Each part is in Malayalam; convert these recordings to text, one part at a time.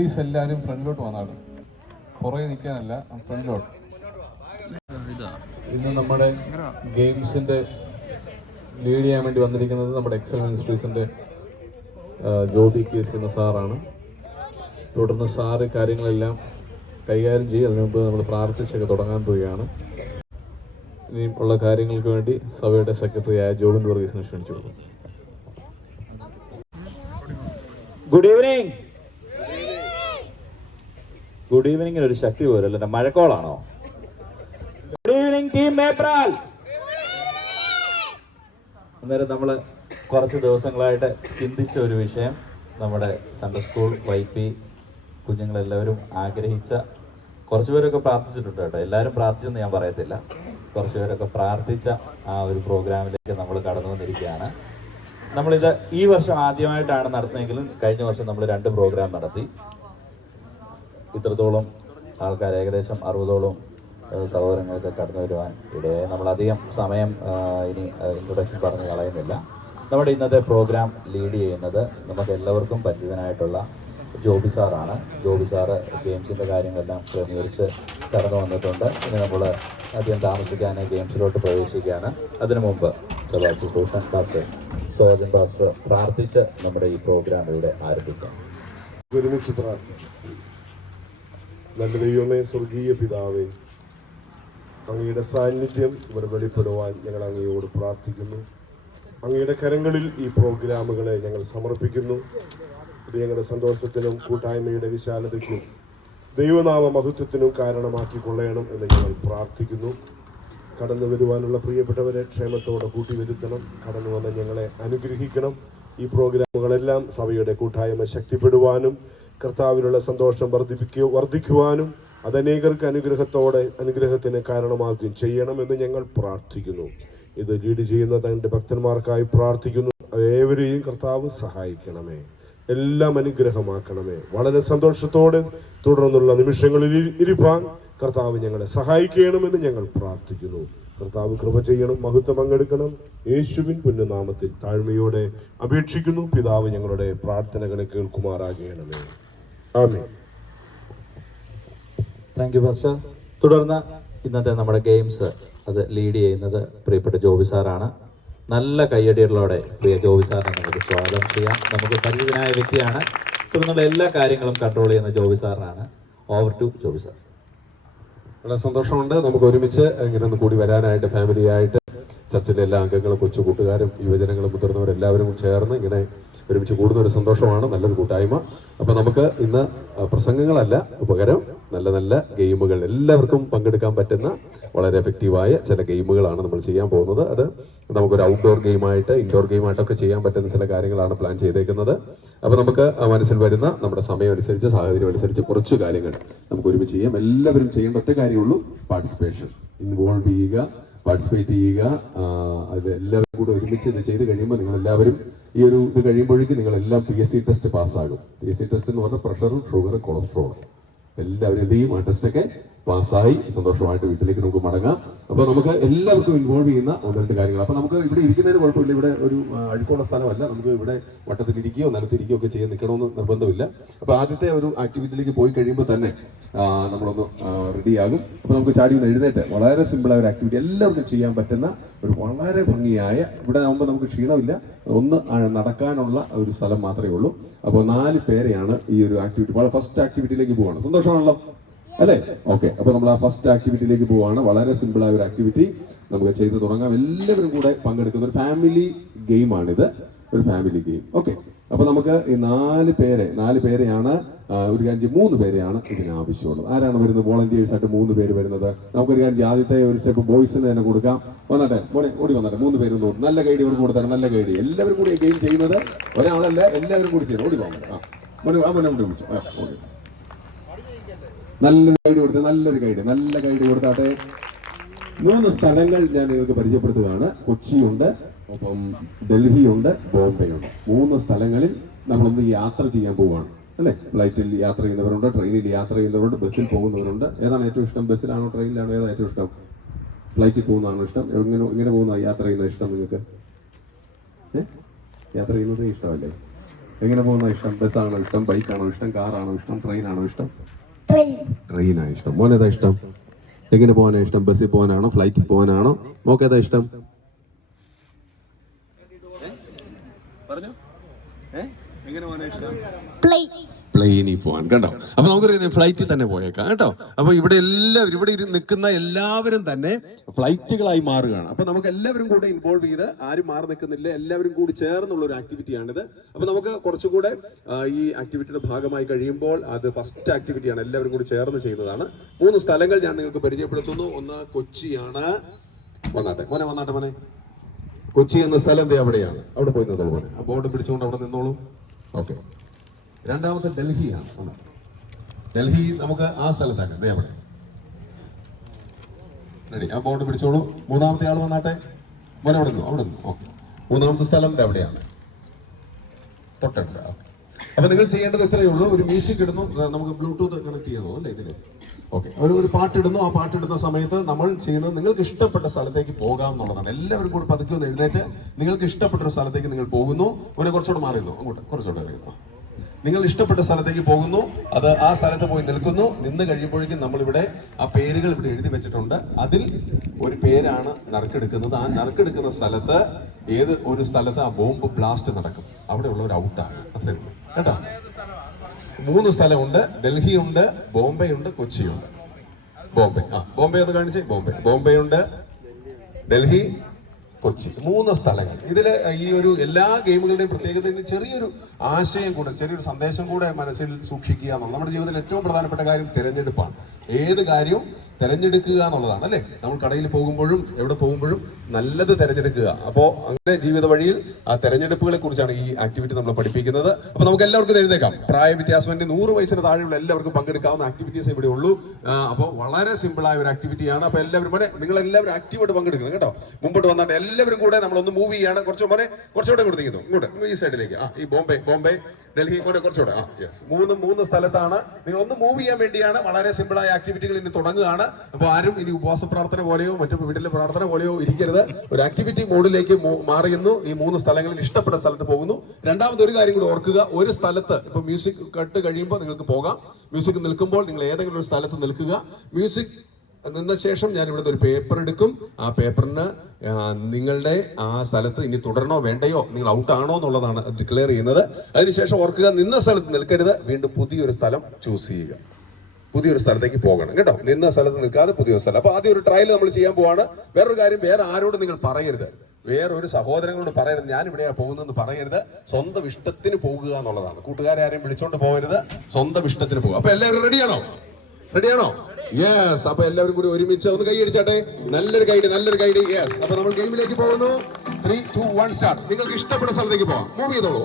പ്ലീസ് എല്ലാവരും ഫ്രണ്ടിലോട്ട് വന്നാണ്, പുറകെ നിൽക്കാനല്ല, ഫ്രണ്ടിലോട്ട്. ഇന്ന് നമ്മുടെ ഗെയിംസിൻ്റെ ലീഡ് ചെയ്യാൻ വേണ്ടി വന്നിരിക്കുന്നത് നമ്മുടെ എക്സൽ മിനിസ്ട്രീസിൻ്റെ ജോബി കേസ് എന്ന സാറാണ്. തുടർന്ന് സാറ് കാര്യങ്ങളെല്ലാം കൈകാര്യം ചെയ്യും. അതിനു മുമ്പ് നമ്മൾ പ്രാർത്ഥിച്ചൊക്കെ തുടങ്ങാൻ പോവുകയാണ്. ഇനിയും ഉള്ള കാര്യങ്ങൾക്ക് വേണ്ടി സഭയുടെ സെക്രട്ടറിയായ ജോബിൻ വർഗീസിനെ ക്ഷണിച്ചു കൊടുക്കും. Good evening. ഗുഡ് ഈവനിങ്ങിന് ഒരു ശക്തി പോരല്ലോ, മഴക്കോളാണോ? Good evening team Mepral. അന്നേരം നമ്മൾ കുറച്ച് ദിവസങ്ങളായിട്ട് ചിന്തിച്ച ഒരു വിഷയം, നമ്മുടെ സൺഡേ സ്കൂൾ YP കുഞ്ഞുങ്ങളെല്ലാവരും ആഗ്രഹിച്ച, കുറച്ച് പേരൊക്കെ പ്രാർത്ഥിച്ചിട്ടുണ്ട് കേട്ടോ, എല്ലാവരും പ്രാർത്ഥിച്ചെന്ന് ഞാൻ പറയത്തില്ല, കുറച്ച് പേരൊക്കെ പ്രാർത്ഥിച്ച ആ ഒരു പ്രോഗ്രാമിലേക്ക് നമ്മൾ കടന്നു വന്നിരിക്കുകയാണ്. നമ്മളിത് ഈ വർഷം ആദ്യമായിട്ടാണ് നടത്തുന്നതെങ്കിലും കഴിഞ്ഞ വർഷം നമ്മൾ 2 പ്രോഗ്രാം നടത്തി. ഇത്രത്തോളം ആൾക്കാർ, ഏകദേശം 60ഓളം സഹോദരങ്ങൾക്ക് കടന്നു വരുവാൻ ഇടയായി. നമ്മളധികം സമയം ഇനി ഇൻട്രൊഡക്ഷൻ പറഞ്ഞ് കളയുന്നില്ല. നമ്മുടെ ഇന്നത്തെ പ്രോഗ്രാം ലീഡ് ചെയ്യുന്നത് നമുക്ക് എല്ലാവർക്കും പരിചിതനായിട്ടുള്ള ജോബി സാറാണ്. ജോബി സാറ് ഗെയിംസിൻ്റെ കാര്യങ്ങളെല്ലാം ക്രമീകരിച്ച് കടന്നു വന്നിട്ടുണ്ട്. ഇനി നമ്മൾ അധികം താമസിക്കാതെ ഗെയിംസിലോട്ട് പ്രവേശിക്കുകയാണ്. അതിനു മുമ്പ് ശുശ്രൂഷൻ പാസ്റ്റർ സോജൻ പാസ്റ്റർ പ്രാർത്ഥിച്ച് നമ്മുടെ ഈ പ്രോഗ്രാം ഇവിടെ ആരംഭിക്കാം. ഒരുമിച്ച് പ്രാർത്ഥിക്കാം. നല്ല ദൈവമേ, സ്വർഗീയ പിതാവേ, അങ്ങയുടെ സാന്നിധ്യം ഇവിടെ വെളിപ്പെടുവാൻ ഞങ്ങൾ അങ്ങയോട് പ്രാർത്ഥിക്കുന്നു. അങ്ങയുടെ കരങ്ങളിൽ ഈ പ്രോഗ്രാമുകളെ ഞങ്ങൾ സമർപ്പിക്കുന്നു. ഇത് ഞങ്ങളുടെ സന്തോഷത്തിനും കൂട്ടായ്മയുടെ വിശാലതയ്ക്കും ദൈവനാമ മഹത്വത്തിനും കാരണമാക്കി കൊള്ളണം എന്ന് ഞങ്ങൾ പ്രാർത്ഥിക്കുന്നു. കടന്നു വരുവാനുള്ള പ്രിയപ്പെട്ടവരെ ക്ഷേമത്തോടെ കൂട്ടിവരുത്തണം. കടന്നു വന്ന് ഞങ്ങളെ അനുഗ്രഹിക്കണം. ഈ പ്രോഗ്രാമുകളെല്ലാം സഭയുടെ കൂട്ടായ്മ ശക്തിപ്പെടുവാനും കർത്താവിലുള്ള സന്തോഷം വർദ്ധിക്കുവാനും അതനേകർക്ക് അനുഗ്രഹത്തിന് കാരണമാക്കുകയും ചെയ്യണമെന്ന് ഞങ്ങൾ പ്രാർത്ഥിക്കുന്നു. ഇത് ലീഡ് ചെയ്യുന്ന തൻ്റെ ഭക്തന്മാർക്കായി പ്രാർത്ഥിക്കുന്നു. ഏവരെയും കർത്താവ് സഹായിക്കണമേ, എല്ലാം അനുഗ്രഹമാക്കണമേ. വളരെ സന്തോഷത്തോടെ തുടർന്നുള്ള നിമിഷങ്ങളിൽ ഇരിപ്പാൻ കർത്താവ് ഞങ്ങളെ സഹായിക്കണമെന്ന് ഞങ്ങൾ പ്രാർത്ഥിക്കുന്നു. കർത്താവ് കൃപ ചെയ്യണം, മഹത്വം പങ്കെടുക്കണം. യേശുവിൻ പുണ്യനാമത്തിൽ താഴ്മയോടെ അപേക്ഷിക്കുന്നു. പിതാവ് ഞങ്ങളുടെ പ്രാർത്ഥനകളെ കേൾക്കുമാറാകണമേ. ആമേൻ. Thank you pastor. തുടർന്ന് ഇന്നത്തെ നമ്മുടെ ഗെയിംസ് അത് ലീഡ് ചെയ്യുന്നത് പ്രിയപ്പെട്ട ജോബി സാറാണ്. നല്ല കയ്യടികളോടെ പ്രിയ ജോബി സാറിനെ നമുക്ക് സ്വാഗതം ചെയ്യാം. നമുക്ക് പരിചിതനായ വ്യക്തിയാണ്. തുടർന്നുള്ള എല്ലാ കാര്യങ്ങളും കൺട്രോൾ ചെയ്യുന്ന ജോബി സാറിനാണ്. Over to Joby sir. വളരെ സന്തോഷമുണ്ട് നമുക്ക് ഒരുമിച്ച് ഇങ്ങനെ ഒന്ന് കൂടി വരാനായിട്ട്. ഫാമിലിയായിട്ട് ചർച്ചിലെ എല്ലാ അംഗങ്ങളും, കൊച്ചു കൂട്ടുകാരും, യുവജനങ്ങളും, മുതിർന്നവരെല്ലാവരും ചേർന്ന് ഇങ്ങനെ ഒരുമിച്ച് കൂടുന്ന ഒരു സന്തോഷമാണ്, നല്ലൊരു കൂട്ടായ്മ. അപ്പോൾ നമുക്ക് ഇന്ന് പ്രസംഗങ്ങളല്ല, പകരം നല്ല നല്ല ഗെയിമുകൾ, എല്ലാവർക്കും പങ്കെടുക്കാൻ പറ്റുന്ന വളരെ എഫക്റ്റീവായ ചില ഗെയിമുകളാണ് നമ്മൾ ചെയ്യാൻ പോകുന്നത്. അത് നമുക്കൊരു ഔട്ട്ഡോർ ഗെയിമായിട്ട്, ഇൻഡോർ ഗെയിമായിട്ടൊക്കെ ചെയ്യാൻ പറ്റുന്ന ചില കാര്യങ്ങളാണ് പ്ലാൻ ചെയ്തേക്കുന്നത്. അപ്പോൾ നമുക്ക് മനസ്സിൽ വരുന്ന നമ്മുടെ സമയം അനുസരിച്ച്, സാഹചര്യം അനുസരിച്ച് കുറച്ച് കാര്യങ്ങൾ നമുക്ക് ഒരുമിച്ച് ചെയ്യാം. എല്ലാവരും ചെയ്യേണ്ട ഒറ്റ കാര്യമുള്ളൂ, പാർട്ടിസിപ്പേഷൻ. ഇൻവോൾവ് ചെയ്യുക, പാർട്ടിസിപ്പേറ്റ് ചെയ്യുക. അത് എല്ലാവരും കൂടെ ഒരുമിച്ച് ഇത് ചെയ്ത് കഴിയുമ്പോൾ നിങ്ങളെല്ലാവരും ഈ ഒരു ഇത് കഴിയുമ്പോഴേക്കും നിങ്ങളെല്ലാം PSC ടെസ്റ്റ് പാസ്സാകും. PSC ടെസ്റ്റ് എന്ന് പറഞ്ഞാൽ പ്രഷറും ഷുഗറും കൊളസ്ട്രോളും എല്ലാവരും എന്ത് ചെയ്യും? ആ ടെസ്റ്റൊക്കെ പാസ്സായി സന്തോഷമായിട്ട് വീട്ടിലേക്ക് നമുക്ക് മടങ്ങാം. അപ്പോൾ നമുക്ക് എല്ലാവർക്കും ഇൻവോൾവ് ചെയ്യുന്ന 1-2 കാര്യങ്ങൾ. അപ്പോൾ നമുക്ക് ഇവിടെ ഇരിക്കുന്നതിന് കുഴപ്പമില്ല, ഇവിടെ ഒരു അഴുക്കുള്ള സ്ഥലമല്ല, നമുക്ക് ഇവിടെ വട്ടത്തിലിരിക്കുകയോ നിലത്തിരിക്കുകയോ ഒക്കെ ചെയ്യാൻ നിൽക്കണമെന്ന് നിർബന്ധമില്ല. അപ്പോൾ ആദ്യത്തെ ഒരു ആക്ടിവിറ്റിയിലേക്ക് പോയി കഴിയുമ്പോൾ തന്നെ നമ്മളൊന്ന് റെഡിയാകും. അപ്പോൾ നമുക്ക് ചാടി ഒന്ന് എഴുന്നേറ്റ് വളരെ സിമ്പിളായ ഒരു ആക്ടിവിറ്റി, എല്ലാവർക്കും ചെയ്യാൻ പറ്റുന്ന ഒരു വളരെ ഭംഗിയായ, ഇവിടെ ആകുമ്പോൾ നമുക്ക് ക്ഷീണമില്ല, ഒന്ന് നടക്കാനുള്ള ഒരു സ്ഥലം മാത്രമേ ഉള്ളൂ. അപ്പോൾ 4 പേരെയാണ് ഈ ഒരു ആക്ടിവിറ്റി. ഫസ്റ്റ് ആക്ടിവിറ്റിയിലേക്ക് പോവാണ്. സന്തോഷമാണല്ലോ അല്ലേ? ഓക്കെ. അപ്പോൾ നമ്മൾ ആ ഫസ്റ്റ് ആക്ടിവിറ്റിയിലേക്ക് പോവാണ്. വളരെ സിമ്പിളായ ഒരു ആക്ടിവിറ്റി നമുക്ക് ചെയ്ത് തുടങ്ങാം. എല്ലാവരും കൂടെ പങ്കെടുക്കുന്ന ഒരു ഫാമിലി ഗെയിമാണിത്, ഒരു ഫാമിലി ഗെയിം. ഓക്കെ. അപ്പൊ നമുക്ക് ഈ 4 പേരെയാണ് ഒരു കാര്യം, 3 പേരെയാണ് ഇതിന് ആവശ്യമുള്ളത്. ആരാണ് വരുന്നത്? വോളണ്ടിയേഴ്സ് ആയിട്ട് 3 പേര് വരുന്നത്. നമുക്കൊരു കാര്യം, ആദ്യത്തെ ഒരു സ്റ്റെപ്പ് ബോയ്സിന് തന്നെ കൊടുക്കാം. വന്നട്ടെ, ഓടി വന്നട്ടെ. 3 പേര് നല്ല ഗൈഡ് ഇവർക്ക് കൊടുത്താണ്, നല്ല ഗൈഡ്. എല്ലാവരും കൂടി ഗെയിം ചെയ്യുന്നത് ഒരാളല്ല, എല്ലാവരും കൂടി ചെയ്യുന്നത്. ഓടി പോകാൻ നല്ലൊരു ഗൈഡ് കൊടുത്ത്, നല്ല ഗൈഡ് കൊടുത്താട്ടെ. 3 സ്ഥലങ്ങൾ ഞാൻ നിങ്ങൾക്ക് പരിചയപ്പെടുത്തുകയാണ്. കൊച്ചിയുണ്ട്, ഒപ്പം ഡൽഹിയുണ്ട്, ബോംബെയുണ്ട്. 3 സ്ഥലങ്ങളിൽ നമ്മളൊന്ന് യാത്ര ചെയ്യാൻ പോവുകയാണ് അല്ലേ? ഫ്ലൈറ്റിൽ യാത്ര ചെയ്യുന്നവരുണ്ട്, ട്രെയിനിൽ യാത്ര ചെയ്യുന്നവരുണ്ട്, ബസ്സിൽ പോകുന്നവരുണ്ട്. ഏതാണ് ഏറ്റവും ഇഷ്ടം? ബസ്സിലാണോ ട്രെയിനിലാണോ? ഏതാണ് ഏറ്റവും ഇഷ്ടം? ഫ്ലൈറ്റിൽ പോകുന്നതാണോ ഇഷ്ടം? ഇങ്ങനെ പോകുന്ന യാത്ര ചെയ്യുന്നത് ഇഷ്ടം നിങ്ങൾക്ക്? യാത്ര ചെയ്യുന്നത് ഇഷ്ടമല്ലേ? എങ്ങനെ പോകുന്ന ഇഷ്ടം? ബസ്സാണോ ഇഷ്ടം, ബൈക്കാണോ ഇഷ്ടം, കാറാണോ ഇഷ്ടം, ട്രെയിനാണോ ഇഷ്ടം? ട്രെയിനാണ് ഇഷ്ടം. മോനേതാ ഇഷ്ടം? എങ്ങനെ പോകാനാണ് ഇഷ്ടം? ബസ്സിൽ പോകാനാണോ ഫ്ലൈറ്റിൽ പോകാനാണോ? മോക്കേതാ ഇഷ്ടം? പറഞ്ഞോ, എങ്ങനെ പോകാനാ ഇഷ്ടം? പ്ലെയിനിൽ പോകാൻ. കണ്ടോ? അപ്പൊ നമുക്ക് ഫ്ലൈറ്റിൽ തന്നെ പോയേക്കാം കേട്ടോ. അപ്പൊ ഇവിടെ എല്ലാവരും ഇവിടെ നിൽക്കുന്ന എല്ലാവരും തന്നെ ഫ്ലൈറ്റുകളായി മാറുകയാണ്. അപ്പൊ നമുക്ക് എല്ലാവരും കൂടെ ഇൻവോൾവ് ചെയ്ത് ആരും മാറി നിൽക്കുന്നില്ല, എല്ലാവരും കൂടി ചേർന്നുള്ള ഒരു ആക്ടിവിറ്റിയാണിത്. അപ്പൊ നമുക്ക് കുറച്ചുകൂടെ ഈ ആക്ടിവിറ്റിയുടെ ഭാഗമായി കഴിയുമ്പോൾ അത് ഫസ്റ്റ് ആക്ടിവിറ്റിയാണ്, എല്ലാവരും കൂടി ചേർന്ന് ചെയ്യുന്നതാണ്. 3 സ്ഥലങ്ങൾ ഞാൻ നിങ്ങൾക്ക് പരിചയപ്പെടുത്തുന്നു. ഒന്ന് കൊച്ചിയാണ്. വന്നാട്ടെ മോനെ. കൊച്ചി എന്ന സ്ഥലം അവിടെയാണ്. അവിടെ പോയി നിന്നോളൂ മോനെ. ആ ബോർഡ് പിടിച്ചുകൊണ്ട് അവിടെ നിന്നോളൂ. ഓക്കെ. രണ്ടാമത്തെ ഡൽഹിയാണ്. ഡൽഹി നമുക്ക് ആ സ്ഥലത്താക്കാം. അവിടെ റെഡി. ആ ബോർഡ് പിടിച്ചോളൂ. മൂന്നാമത്തെ ആൾ വന്നാട്ടെ. മോനെ അവിടെ നിന്ന്. ഓക്കെ. മൂന്നാമത്തെ സ്ഥലം എവിടെയാണ്? തൊട്ടടുത്ത. അപ്പൊ നിങ്ങൾ ചെയ്യേണ്ടത് ഇത്രയേ ഉള്ളൂ. ഒരു മ്യൂസിക് ഇടുന്നു. നമുക്ക് ബ്ലൂടൂത്ത് കണക്ട് ചെയ്യുന്നു അല്ലേ ഇതില്? ഓക്കെ. ഒരു പാട്ടിടുന്നു. ആ പാട്ടിടുന്ന സമയത്ത് നമ്മൾ ചെയ്യുന്നത് നിങ്ങൾക്ക് ഇഷ്ടപ്പെട്ട സ്ഥലത്തേക്ക് പോകാം എന്നുള്ളതാണ്. എല്ലാവരും കൂടി പതുക്കെ ഒന്ന് എഴുന്നേറ്റ് നിങ്ങൾക്ക് ഇഷ്ടപ്പെട്ട ഒരു സ്ഥലത്തേക്ക് നിങ്ങൾ പോകുന്നു. ഒരു കുറച്ചുകൂടെ മാറിയുന്നു. അങ്ങോട്ട് കുറച്ചുകൂടെ അറിയുന്നു. നിങ്ങൾ ഇഷ്ടപ്പെട്ട സ്ഥലത്തേക്ക് പോകുന്നു. അത് ആ സ്ഥലത്ത് പോയി നിൽക്കുന്നു. നിന്ന് കഴിയുമ്പോഴേക്കും നമ്മളിവിടെ ആ പേരുകൾ ഇവിടെ എഴുതി വെച്ചിട്ടുണ്ട്. അതിൽ ഒരു പേരാണ് നറുക്കെടുക്കുന്നത്. ആ നറുക്കെടുക്കുന്ന സ്ഥലത്ത് ഏത് ഒരു സ്ഥലത്ത് ആ ബോംബ് ബ്ലാസ്റ്റ് നടക്കും. അവിടെ ഉള്ള ഒരു ഔട്ടാണ്. അത്രേ ഉള്ളൂ കേട്ടോ. 3 സ്ഥലമുണ്ട്. ഡൽഹി ഉണ്ട്, ബോംബെ ഉണ്ട്, കൊച്ചിയുണ്ട്. ബോംബെ ഒന്ന് കാണിച്ചേ. ബോംബെ ഉണ്ട്, ഡൽഹി, കൊച്ചി. 3 സ്ഥലങ്ങൾ. ഇതില് ഈ ഒരു എല്ലാ ഗെയിമുകളുടെയും പ്രത്യേകത ചെറിയൊരു ആശയം കൂടെ, ചെറിയൊരു സന്ദേശം കൂടെ മനസ്സിൽ സൂക്ഷിക്കുക എന്നുള്ളത്. നമ്മുടെ ജീവിതത്തിൽ ഏറ്റവും പ്രധാനപ്പെട്ട കാര്യം തിരഞ്ഞെടുപ്പാണ്. ഏത് കാര്യവും തിരഞ്ഞെടുക്കുക എന്നുള്ളതാണ് അല്ലേ? നമ്മൾ കടയിൽ പോകുമ്പോഴും എവിടെ പോകുമ്പോഴും നല്ലത് തിരഞ്ഞെടുക്കുക. അപ്പോൾ അങ്ങനെ ജീവിത വഴിയിൽ ആ തെരഞ്ഞെടുപ്പുകളെ കുറിച്ചാണ് ഈ ആക്ടിവിറ്റി നമ്മൾ പഠിപ്പിക്കുന്നത്. അപ്പൊ നമുക്ക് എല്ലാവർക്കും എഴുന്നേക്കാം. പ്രായ വ്യത്യാസമെങ്കിൽ 100 വയസ്സിന് താഴെയുള്ള എല്ലാവർക്കും പങ്കെടുക്കാവുന്ന ആക്ടിവിറ്റീസ് ഇവിടെ ഉള്ളൂ. അപ്പോൾ വളരെ സിമ്പിളായ ഒരു ആക്ടിവിറ്റിയാണ്. അപ്പൊ എല്ലാവരും നിങ്ങൾ എല്ലാവരും ആക്റ്റീവായിട്ട് പങ്കെടുക്കണം കേട്ടോ. മുമ്പോട്ട് വന്നിട്ട് എല്ലാവരും കൂടെ നമ്മളൊന്ന് മൂവ് ചെയ്യാണ്. കുറച്ചുകൂടെ കൊടുത്തിരിക്കുന്നു. ഇങ്ങോട്ട് ഈ സൈഡിലേക്ക്. ഈ ബോംബെ, ഡൽഹി, കുറച്ചുകൂടെ. യെസ്. 3 സ്ഥലത്താണ്. നിങ്ങൾ ഒന്ന് മൂവ് ചെയ്യാൻ വേണ്ടിയാണ്. വളരെ സിമ്പിളായ ആക്ടിവിറ്റികൾ ഇനി തുടങ്ങുകയാണ്. അപ്പോൾ ആരും ഇനി ഉപവാസ പ്രാർത്ഥന പോലെയോ മറ്റു വീട്ടിലെ പ്രാർത്ഥന പോലെയോ ഇരിക്കരുത്. ഒരു ആക്ടിവിറ്റി മോഡിലേക്ക് മാറിയുന്നു. ഈ 3 സ്ഥലങ്ങളിൽ ഇഷ്ടപ്പെട്ട സ്ഥലത്ത് പോകുന്നു. രണ്ടാമത് ഒരു കാര്യം കൂടി ഓർക്കുക. ഒരു സ്ഥലത്ത് ഇപ്പൊ മ്യൂസിക് കട്ട് കഴിയുമ്പോൾ നിങ്ങൾക്ക് പോകാം. മ്യൂസിക് നിൽക്കുമ്പോൾ നിങ്ങൾ ഏതെങ്കിലും ഒരു സ്ഥലത്ത് നിൽക്കുക. മ്യൂസിക് നിന്ന ശേഷം ഞാൻ ഇവിടുന്ന് ഒരു പേപ്പർ എടുക്കും. ആ പേപ്പറിന് നിങ്ങളുടെ ആ സ്ഥലത്ത് ഇനി തുടരണോ വേണ്ടയോ, നിങ്ങൾ ഔട്ടാണോ എന്നുള്ളതാണ് ഡിക്ലെയർ ചെയ്യുന്നത്. അതിനുശേഷം ഓർക്കുക, നിന്ന സ്ഥലത്ത് നിൽക്കരുത്. വീണ്ടും പുതിയൊരു സ്ഥലം ചൂസ് ചെയ്യുക. പുതിയൊരു സ്ഥലത്തേക്ക് പോകണം കേട്ടോ. നിന്ന സ്ഥലത്ത് നിൽക്കാതെ പുതിയൊരു സ്ഥലം. അപ്പൊ ആദ്യം ഒരു ട്രയൽ നമ്മൾ ചെയ്യാൻ പോവാണ്. വേറൊരു കാര്യം, വേറെ ആരോടും നിങ്ങൾ പറയരുത്. വേറൊരു സഹോദരങ്ങളോട് പറയരുത് ഞാൻ ഇവിടെയാണ് പോകുന്നതെന്ന് പറയരുത്. സ്വന്തം ഇഷ്ടത്തിന് പോകുക എന്നുള്ളതാണ്. കൂട്ടുകാരെ ആരെയും വിളിച്ചോണ്ട് പോകരുത്. സ്വന്തം ഇഷ്ടത്തിന് പോകുക. അപ്പൊ എല്ലാവരും റെഡിയാണോ? യെസ്. അപ്പൊ എല്ലാവരും കൂടി ഒരുമിച്ച് ഒന്ന് കൈ അടിച്ചാട്ടെ. നല്ലൊരു ഗൈഡ്. യെസ്. അപ്പൊ നമ്മൾ ഗെയിമിലേക്ക് പോകുന്നു. 3, 2, 1 സ്റ്റാർട്ട്. നിങ്ങൾക്ക് ഇഷ്ടപ്പെട്ട സ്ഥലത്തേക്ക് പോവാം. മൂവ് ചെയ്തോളൂ.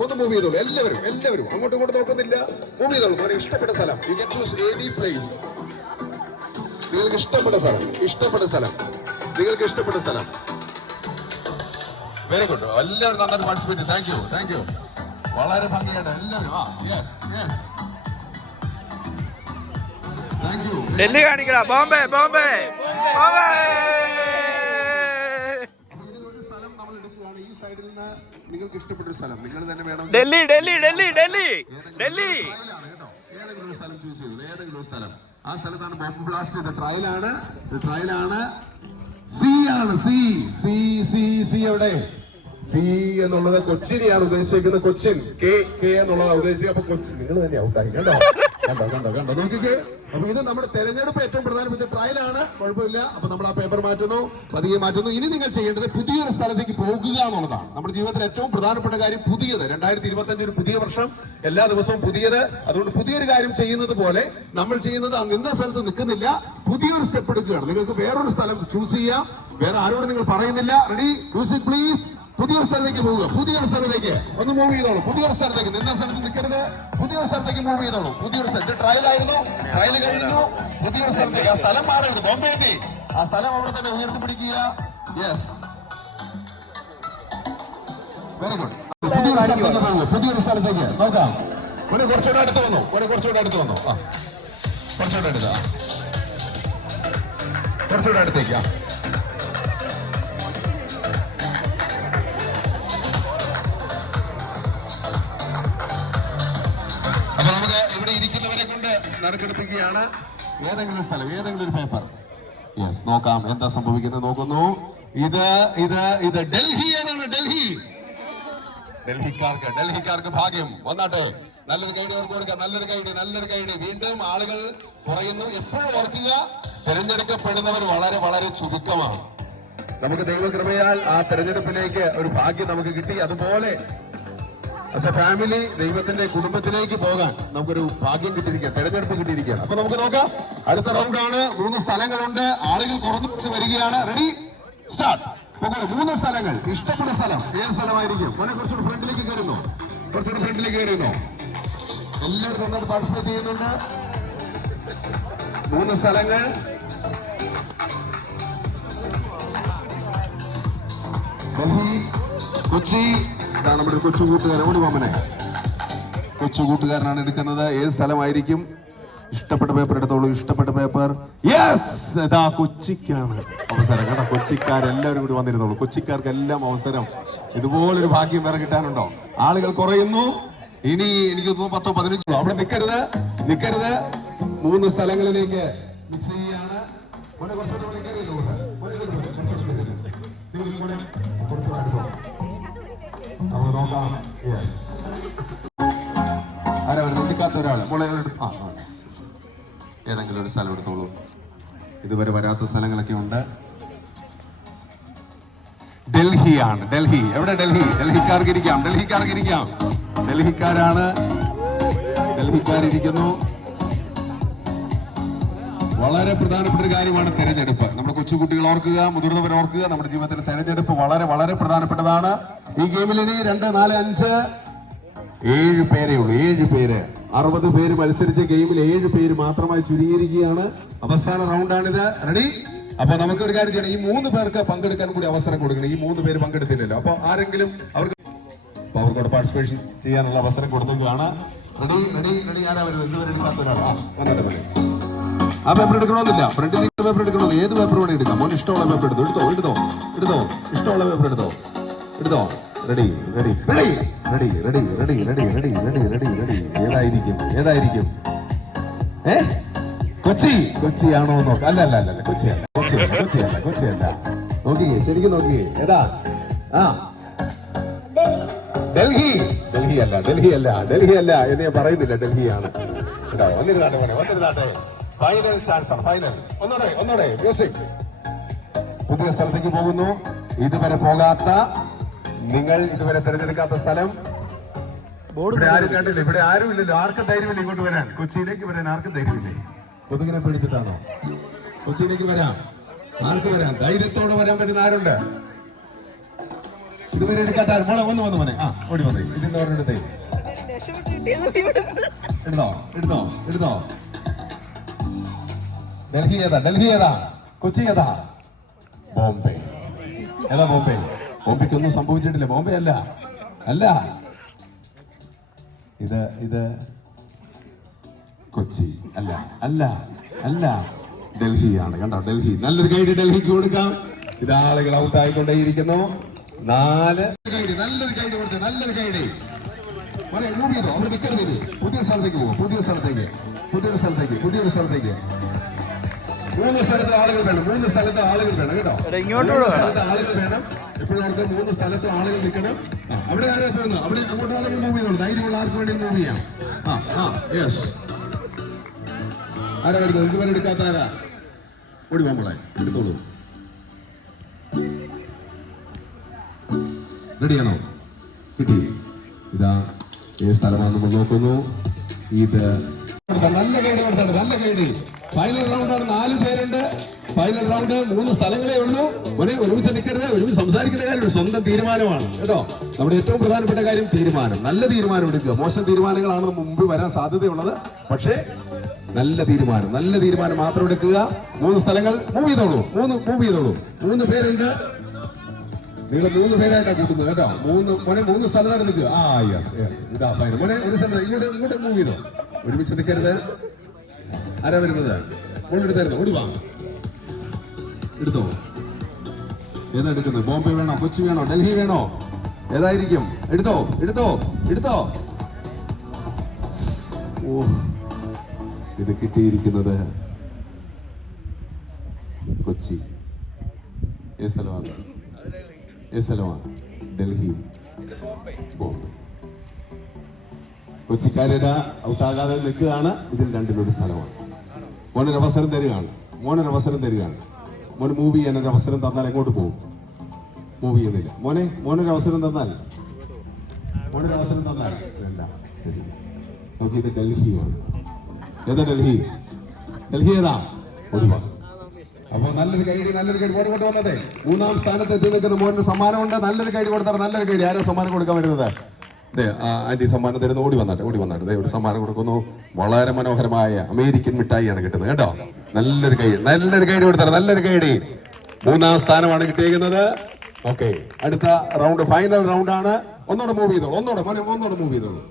എല്ലാവരും അങ്ങോട്ടും നോക്കുന്നില്ല. മൂവ് ചെയ്തോളൂ. വളരെ ഇഷ്ടപ്പെട്ട സ്ഥലം. You can choose any place. നിങ്ങൾക്ക് ഇഷ്ടപ്പെട്ട സ്ഥലം. Very good. എല്ലാവരും നന്നായിട്ട് പാർട്ടിസിപ്പേറ്റ്. Thank you. വളരെ ഭംഗിയാണ് എല്ലാവരും. യെസ്. ഡൽഹി കാണിക്കടാ. ബോംബെ ഈ സൈഡിൽ നിന്ന് നിങ്ങൾക്ക് ഇഷ്ടപ്പെട്ട ഒരു സ്ഥലം നിങ്ങൾ തന്നെ വേണം. ഡൽഹി ഏതെങ്കിലും ഒരു സ്ഥലം ചൂസ് ചെയ്തു. ഏതെങ്കിലും ഒരു സ്ഥലം. ആ സ്ഥലത്താണ് ബോംബ് ബ്ലാസ്റ്റ് ചെയ്ത. ട്രയലാണ്. സി എവിടെ? സി എന്നുള്ളത് കൊച്ചിനെയാണ് ഉദ്ദേശിക്കുന്നത്. കൊച്ചിൻ. കെ എന്നുള്ളതാണ് ഉദ്ദേശിച്ചത്. അപ്പൊ കൊച്ചിൻ നിങ്ങൾ തന്നെ ഔട്ടായി കേട്ടോ. കണ്ടോ നോക്കിക്കേ. അപ്പൊ ഇത് നമ്മുടെ തെരഞ്ഞെടുപ്പ് ഏറ്റവും പ്രധാനപ്പെട്ട ട്രയലാണ്. കുഴപ്പമില്ല. അപ്പൊ നമ്മൾ ആ പേപ്പർ പതിയെ മാറ്റുന്നു. ഇനി നിങ്ങൾ ചെയ്യേണ്ടത് പുതിയൊരു സ്ഥലത്തേക്ക് പോകുക എന്നുള്ളതാണ്. നമ്മുടെ ജീവിതത്തിൽ ഏറ്റവും പ്രധാനപ്പെട്ട കാര്യം പുതിയത്. 2025 ഒരു പുതിയ വർഷം. എല്ലാ ദിവസവും പുതിയത്. അതുകൊണ്ട് പുതിയൊരു കാര്യം ചെയ്യുന്നത് പോലെ നമ്മൾ ചെയ്യുന്നത് നിന്ന സ്ഥലത്ത് നിൽക്കുന്നില്ല. പുതിയൊരു സ്റ്റെപ്പ് എടുക്കുകയാണ്. നിങ്ങൾക്ക് വേറൊരു സ്ഥലം ചൂസ് ചെയ്യാം. വേറെ ആരോടും നിങ്ങൾ പറയുന്നില്ല. റെഡി? Music please. പുതിയൊരു സ്ഥലത്തേക്ക് പോവുക. ഒന്ന് മൂവ് ചെയ്തോളൂ. പുതിയൊരു സ്ഥലത്തേക്ക്. നിന്ന സ്ഥലത്ത് നിൽക്കരുത്. പുതിയൊരു സ്ഥലത്തേക്ക് മൂവ് ചെയ്തോളൂ. പുതിയൊരു സ്ഥലത്ത് ട്രയലായിരുന്നു. ട്രയൽ കഴിഞ്ഞു. പുതിയൊരു സ്ഥലത്തേക്ക്. ആ സ്ഥലം മാറരുത്. ബോംബെ ആ സ്ഥലം അവിടെ തന്നെ ഉയർത്തിപ്പിടിക്കുക. യെസ്. Very good. പുതിയൊരു സ്ഥലത്തേക്ക് നോക്കാം. കുറച്ചുകൂടെ അടുത്ത് വന്നു. കുറച്ചുകൂടെ അടുത്തേക്ക്. നറുക്കെടുപ്പിക്കുകയാണ്. ഏതെങ്കിലും ഒരു സ്ഥലം, ഏതെങ്കിലും ഒരു പേപ്പർ. യെസ്, നോക്കാം എന്താ സംഭവിക്കുന്നത്. നോക്കുന്നു. ഇത് ഡൽഹി ഏതാണ്? ഡൽഹിക്കാർക്ക് ഭാഗ്യം വന്നാട്ടെ. നല്ലൊരു ഗൈഡ് അവർക്ക് കൊടുക്കാം. നല്ലൊരു ഗൈഡ്. വീണ്ടും ആളുകൾ പറയുന്നു. എപ്പോഴും ഓർക്കുക, തിരഞ്ഞെടുക്കപ്പെടുന്നവർ വളരെ വളരെ ചുരുക്കമാണ്. നമുക്ക് ദൈവകൃപയാൽ ആ തെരഞ്ഞെടുപ്പിലേക്ക് ഒരു ഭാഗ്യം നമുക്ക് കിട്ടി. അതുപോലെ ആസ് എ ഫാമിലി ദൈവത്തിന്റെ കുടുംബത്തിലേക്ക് പോകാൻ നമുക്കൊരു ഭാഗ്യം കിട്ടിയിരിക്കുക, തെരഞ്ഞെടുപ്പ് കിട്ടിയിരിക്കുകയാണ്. അപ്പൊ നമുക്ക് നോക്കാം. അടുത്ത റൗണ്ടാണ്. 3 സ്ഥലങ്ങളുണ്ട്. ആളുകൾ കുറഞ്ഞു വരികയാണ്. Ready, start. 3 സ്ഥലങ്ങൾ. ഇഷ്ടപ്പെട്ട സ്ഥലം ഏത് സ്ഥലമായിരിക്കും? മോനെ കുറച്ചുകൂടി ഫ്രണ്ടിലേക്ക് കയറുന്നു. എല്ലാവരും നന്നായിട്ട് പാർട്ടിസിപ്പേറ്റ് ചെയ്യുന്നുണ്ട്. 3 സ്ഥലങ്ങൾ. ഡൽഹി, കൊച്ചി. നമ്മുടെ കൊച്ചു കൂട്ടുകാരൻ. ഓടി മാമനെ. കൊച്ചു കൂട്ടുകാരനാണ് എടുക്കുന്നത്. ഏത് സ്ഥലമായിരിക്കും? ഇഷ്ടപ്പെട്ട പേപ്പർ എടുത്തോളൂ. ഇഷ്ടപ്പെട്ട പേപ്പർ. യെസ്, ഇതാ കൊച്ചിക്കാണ് അവസരം കേട്ടോ. കൊച്ചിക്കാരെല്ലാവരും കൂടി വന്നിരുന്നോളൂ. കൊച്ചിക്കാർക്കെല്ലാം അവസരം. ഇതുപോലൊരു ഭാഗ്യം വേറെ കിട്ടാനുണ്ടോ? ആളുകൾ കുറയുന്നു. ഇനി എനിക്ക് 10 15 അവിടെ നിൽക്കരുത്. 3 സ്ഥലങ്ങളിലേക്ക് മിക്സ് ചെയ്യാണ്. നിൽക്കാത്ത ഒരാള് ഏതെങ്കിലും ഒരു സ്ഥലം എടുത്തോളൂ. ഇതുവരെ വരാത്ത സ്ഥലങ്ങളൊക്കെ ഉണ്ട്. ഡൽഹിയാണ്. ഡൽഹി എവിടെ? ഡൽഹിക്കാർക്ക് ഇരിക്കാം. ഡൽഹിക്കാരിരിക്കുന്നു. വളരെ പ്രധാനപ്പെട്ട ഒരു കാര്യമാണ് തെരഞ്ഞെടുപ്പ്. നമ്മുടെ കൊച്ചുകുട്ടികൾ ഓർക്കുക, മുതിർന്നവർ ഓർക്കുക. നമ്മുടെ ജീവിതത്തിൽ തെരഞ്ഞെടുപ്പ് വളരെ വളരെ പ്രധാനപ്പെട്ടതാണ്. ഈ ഗെയിമിൽ ഇനി 2, 4, 5, 7 പേരേ ഉള്ളൂ. 7 പേര്. 60 പേര് മത്സരിച്ച ഗെയിമിൽ 7 പേര് മാത്രമായി ചുരുങ്ങിയിരിക്കുകയാണ്. അവസാന റൗണ്ടാണിത്. റെഡി? അപ്പൊ നമുക്ക് ഒരു കാര്യം ചെയ്യണം. ഈ 3 പേർക്ക് പങ്കെടുക്കാൻ കൂടി അവസരം കൊടുക്കണം. ഈ 3 പേര് പങ്കെടുത്തില്ലല്ലോ. അപ്പൊ ആരെങ്കിലും അവർക്കോട് പാർട്ടിസിപ്പേഷൻ ചെയ്യാനുള്ള അവസരം കൊടുക്കുകയാണ്. റെഡി? ആരാ വരുന്നത്? ഇതുവരെ എടുക്കാത്ത ഒരാളാ. ആ പേപ്പർ എടുക്കണമെന്നില്ല. ഫ്രണ്ടിൽ പേപ്പർ എടുക്കണമെന്ന്. ഏത് പേപ്പർ വേണേ എടുക്കാം. മോൻ ഇഷ്ടമുള്ള പേപ്പർ എടുത്തോ. ഇഷ്ടമുള്ള പേപ്പർ എടുത്തോ. റെഡി? ഏതായിരിക്കും? കൊച്ചിയാണോ നോക്കാം. അല്ല, കൊച്ചിയല്ല. നോക്കിയേ, ശരിക്കും നോക്കിയേ. ഏതാ? ഡൽഹി അല്ല എന്ന് ഞാൻ പറയുന്നില്ല. ഡൽഹിയാണ്. വന്നിരുന്നാട്ടെ. ഫൈനൽ ചാൻസ് ആണ്. ഫൈനൽ. ഒന്നോടെ മ്യൂസിക്. പുതിയ സ്ഥലത്തേക്ക് പോകുന്നു. ഇതുവരെ പോകാത്ത, നിങ്ങൾ ഇതുവരെ തിരഞ്ഞെടുക്കാത്ത സ്ഥലം. ഇവിടെ ആരും കണ്ടില്ല. ഇവിടെ ആരും ഇല്ലല്ലോ. ആർക്കും ധൈര്യമില്ല ഇങ്ങോട്ട് വരാൻ. കൊച്ചിയിലേക്ക് വരാൻ ആർക്കും ധൈര്യമില്ലേ? കൊതുകിനെ പേടിച്ചിട്ടാണോ? കൊച്ചിയിലേക്ക് വരാം. ആർക്ക് വരാം? ധൈര്യത്തോടെ വരാൻ പറ്റുന്ന ആരുണ്ട്? ഇതുവരെ എടുക്കാത്ത ആരും. മോനെ വന്ന് ഓടി വന്നേ. ഇതിന്റെ ഒരെടുത്തേ. എടുത്തോ. ഡൽഹി ഏതാ? കൊച്ചി ഏതാ? ബോംബെ. ബോംബെക്കൊന്നും സംഭവിച്ചിട്ടില്ല. ബോംബെ അല്ല. ഇത് കൊച്ചി അല്ല. ഡൽഹിയാണ്. കണ്ടോ? ഡൽഹി. നല്ലൊരു ഗൈഡ് ഡൽഹിക്ക് കൊടുക്കാം. ഇത് ആളുകൾ ഔട്ട് ആയിക്കൊണ്ടേയിരിക്കുന്നു. 4 ഗൈഡ്. നല്ലൊരു ഗൈഡ്. മൂവ് ചെയ്തോ. അവിടെ നിൽക്കരുത്. പുതിയ സ്ഥലത്തേക്ക് പോകും. പുതിയൊരു സ്ഥലത്തേക്ക്. 3 സ്ഥലത്ത് ആളുകൾ വേണം. 3 സ്ഥലത്ത് ആളുകൾ വേണം കേട്ടോ. 3 സ്ഥലത്ത് ആളുകൾ വേണം. എപ്പോഴും അവർക്ക് 3 സ്ഥലത്ത് ആളുകൾ നിൽക്കണം. അവിടെ ആരാ പോകുന്നത്? അവിടെ അങ്ങോട്ട് ആളുകൾ മൂവ് ചെയ്യുന്നുണ്ട്. ധൈര്യമുള്ള ആർക്ക് വേണ്ടി മൂവ് ചെയ്യാം. യെസ്. ആരാ വരുന്നത്? ഇതുവരെ എടുക്കാത്ത ആരാ? ഓടി പോകുമ്പോളെ എടുത്തോളൂ. റെഡിയാണോ? കിട്ടി. ഇതാ ഏത് സ്ഥലമാണ് നമ്മൾ നോക്കുന്നു. ഇത് നല്ല ഗൈഡ്. ഫൈനൽ റൗണ്ടാണ്. 4 പേരുണ്ട്. Final round. 3 സ്ഥലങ്ങളേ ഉള്ളൂ. ഒരുമിച്ച് നിൽക്കരുത്. ഒരുമിച്ച് സംസാരിക്കേണ്ട കാര്യം സ്വന്തം തീരുമാനമാണ് കേട്ടോ. നമ്മുടെ ഏറ്റവും പ്രധാനപ്പെട്ട കാര്യം തീരുമാനം. നല്ല തീരുമാനം എടുക്കുക. മോശം തീരുമാനങ്ങളാണ് മുമ്പ് വരാൻ സാധ്യതയുള്ളത്. പക്ഷേ നല്ല തീരുമാനം മാത്രം എടുക്കുക. 3 സ്ഥലങ്ങൾ. മൂവ് ചെയ്തോളൂ. 3 പേരുണ്ട്. നിങ്ങൾ 3 പേരായിട്ടാണ് കൂട്ടുന്നത് കേട്ടോ. 3 സ്ഥലത്താണ് നിൽക്കുക. യെസ്. ഇതാ ഫൈനൽ. ഒരു സ്ഥലത്ത് ഇങ്ങോട്ട് മൂവ് ചെയ്തോ. ഒരുമിച്ച് നിൽക്കരുത്. ആരാ വരുന്നത്? എടുത്തായിരുന്നു. ഓടി വാ. എടുത്തോ. ഏതാ എടുക്കുന്നത്? ബോംബെ വേണോ? കൊച്ചി വേണോ? ഡൽഹി വേണോ? ഏതായിരിക്കും? എടുത്തോ. ഇത് കിട്ടിയിരിക്കുന്നത് കൊച്ചി. ഏത് സ്ഥലമാണ്? ഡൽഹി, ബോംബെ. കൊച്ചിക്കാരിത ഔട്ടാകാതെ നിൽക്കുകയാണ്. ഇതിൽ രണ്ടിലൊരു സ്ഥലമാണ്. മോനൊരു അവസരം തരികയാണ്. മോന് മൂവ് ചെയ്യാനൊരു അവസരം തന്നാൽ എങ്ങോട്ട് പോകും? മൂവ് ചെയ്യുന്നില്ല. മോനൊരു അവസരം തന്നാൽ വേണ്ട. ശരി, നോക്കി, ഇത് ഡൽഹിയാണ്. ഏതാ ഡൽഹി? ഏതാ? ഒഴിവാ. അപ്പൊ നല്ലൊരു കൈഡി മോനെ കൊണ്ട് വന്നതേ. 3ാം സ്ഥാനത്ത് എത്തി നിൽക്കുന്ന മോന് സമ്മാനമുണ്ട്. നല്ലൊരു കൈഡി കൊടുത്താൽ നല്ലൊരു കൈഡി. ആരാ സമ്മാനം കൊടുക്കാൻ വരുന്നത്? ആന്റി സമ്മാനം തരുന്നു. ഓടി വന്നാട്ടെ. ഒരു സമ്മാനം കൊടുക്കുന്നു. വളരെ മനോഹരമായ അമേരിക്കൻ മിഠായിയാണ് കിട്ടുന്നത് കേട്ടോ. നല്ലൊരു കൈഡി കൊടുത്താൽ നല്ലൊരു കൈഡി. 3ാം സ്ഥാനമാണ് കിട്ടിയിരിക്കുന്നത്. ഓക്കെ, അടുത്ത റൗണ്ട് ഫൈനൽ റൗണ്ട് ആണ്. ഒന്നോടെ മൂവ് ചെയ്തോളൂ.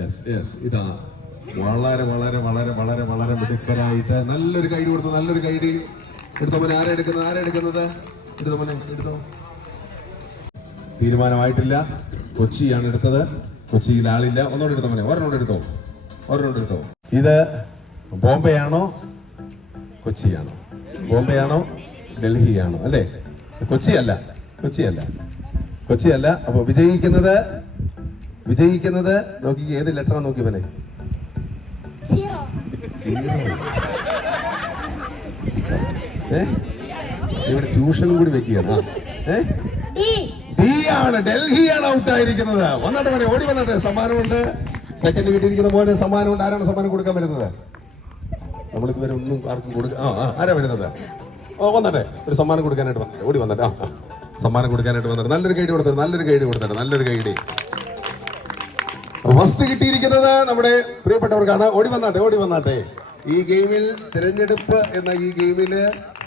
യെസ്, ഇതാ വളരെ വളരെ വളരെ വളരെ വളരെ മിടുക്കരായിട്ട് നല്ലൊരു കൈഡി കൊടുത്തു. നല്ലൊരു കൈഡി എടുത്തോ മോനെ. ആരാ എടുക്കുന്നത്? എടുത്തോ. തീരുമാനമായിട്ടില്ല. കൊച്ചിയാണ് എടുത്തത്. കൊച്ചിയിൽ ആളില്ല. ഒന്നോടെ എടുത്തോ മോനെ. ഒരെണ്ണം എടുത്തോ. ഇത് ബോംബെയാണോ കൊച്ചിയാണോ? ബോംബെയാണോ ഡൽഹിയാണോ? അല്ലേ? കൊച്ചിയല്ല. അപ്പൊ വിജയിക്കുന്നത് നോക്കി. ഏത് ലെറ്ററാ നോക്കി മോനെ? ഇവിടെ ട്യൂഷനും കൂടി വെക്കുകയാണ്. ഡൽഹിയാണ് ഔട്ടായിരിക്കുന്നത്. വന്നാട്ടെ മോനെ, ഓടി വന്നാട്ടെ. സമ്മാനമുണ്ട്. സെക്കൻഡ് കിട്ടിയിരിക്കുന്ന മോനെ സമ്മാനമുണ്ട്. ആരാണ് സമ്മാനം കൊടുക്കാൻ വരുന്നത്? നമ്മളിതുവരെ ഒന്നും ആർക്കും ആരാ വരുന്നത്? വന്നാട്ടെ. ഒരു സമ്മാനം കൊടുക്കാനായിട്ട് വന്നിട്ട് ഓടി വന്നിട്ട് സമ്മാനം കൊടുക്കാനായിട്ട് വന്നിട്ട് നല്ലൊരു കൈഡി കൊടുത്തിട്ട് നല്ലൊരു കൈഡി. ഫസ്റ്റ് കിട്ടിയിരിക്കുന്നത് നമ്മുടെ പ്രിയപ്പെട്ടവർക്കാണ്. ഓടി വന്നാട്ടെ. ഈ ഗെയിമിൽ തിരഞ്ഞെടുപ്പ് എന്ന ഈ ഗെയിമില്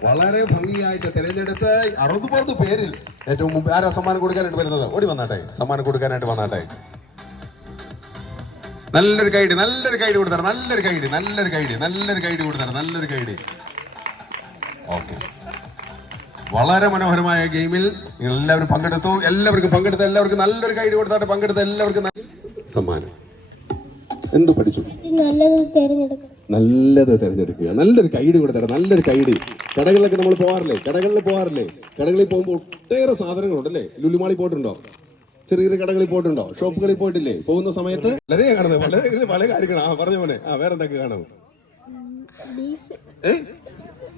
വളരെ ഭംഗിയായിട്ട് തിരഞ്ഞെടുത്ത് 60 പേരിൽ ഏറ്റവും മുമ്പ് ആരാ സമ്മാനം കൊടുക്കാനായിട്ട് വരുന്നത്? ഓടി വന്നാട്ടെ. സമ്മാനം കൊടുക്കാനായിട്ട് വന്നാട്ടെ. നല്ലൊരു കൈഡി കൊടുത്താൽ നല്ലൊരു കൈഡി. ഓക്കെ, വളരെ മനോഹരമായ ഗെയിമിൽ നിങ്ങൾ എല്ലാവരും പങ്കെടുത്തു. എല്ലാവർക്കും നല്ലൊരു കൈഡി കൊടുത്താട്ടെ. പങ്കെടുത്ത എല്ലാവർക്കും സമ്മാനം. എന്തു പഠിച്ചു? നല്ലത് തിരഞ്ഞെടുക്കുക. നല്ലൊരു കൈഡി കൊടുത്തട്ടെ. നല്ലൊരു കൈഡി. കടകളിലൊക്കെ നമ്മൾ പോകാറില്ലേ? കടകളിൽ പോകുമ്പോൾ ഒട്ടേറെ സാധനങ്ങളുണ്ടല്ലേ? ലുലുമാളി പോയിട്ടുണ്ടോ? ചെറിയ കടകളിൽ പോയിട്ടുണ്ടോ? ഷോപ്പുകളിൽ പോയിട്ടില്ലേ? പോകുന്ന സമയത്ത് വളരെ കാണുന്നത് പല കാര്യങ്ങളാണ്. പറഞ്ഞ പോലെ വേറെന്തൊക്കെ കാണും?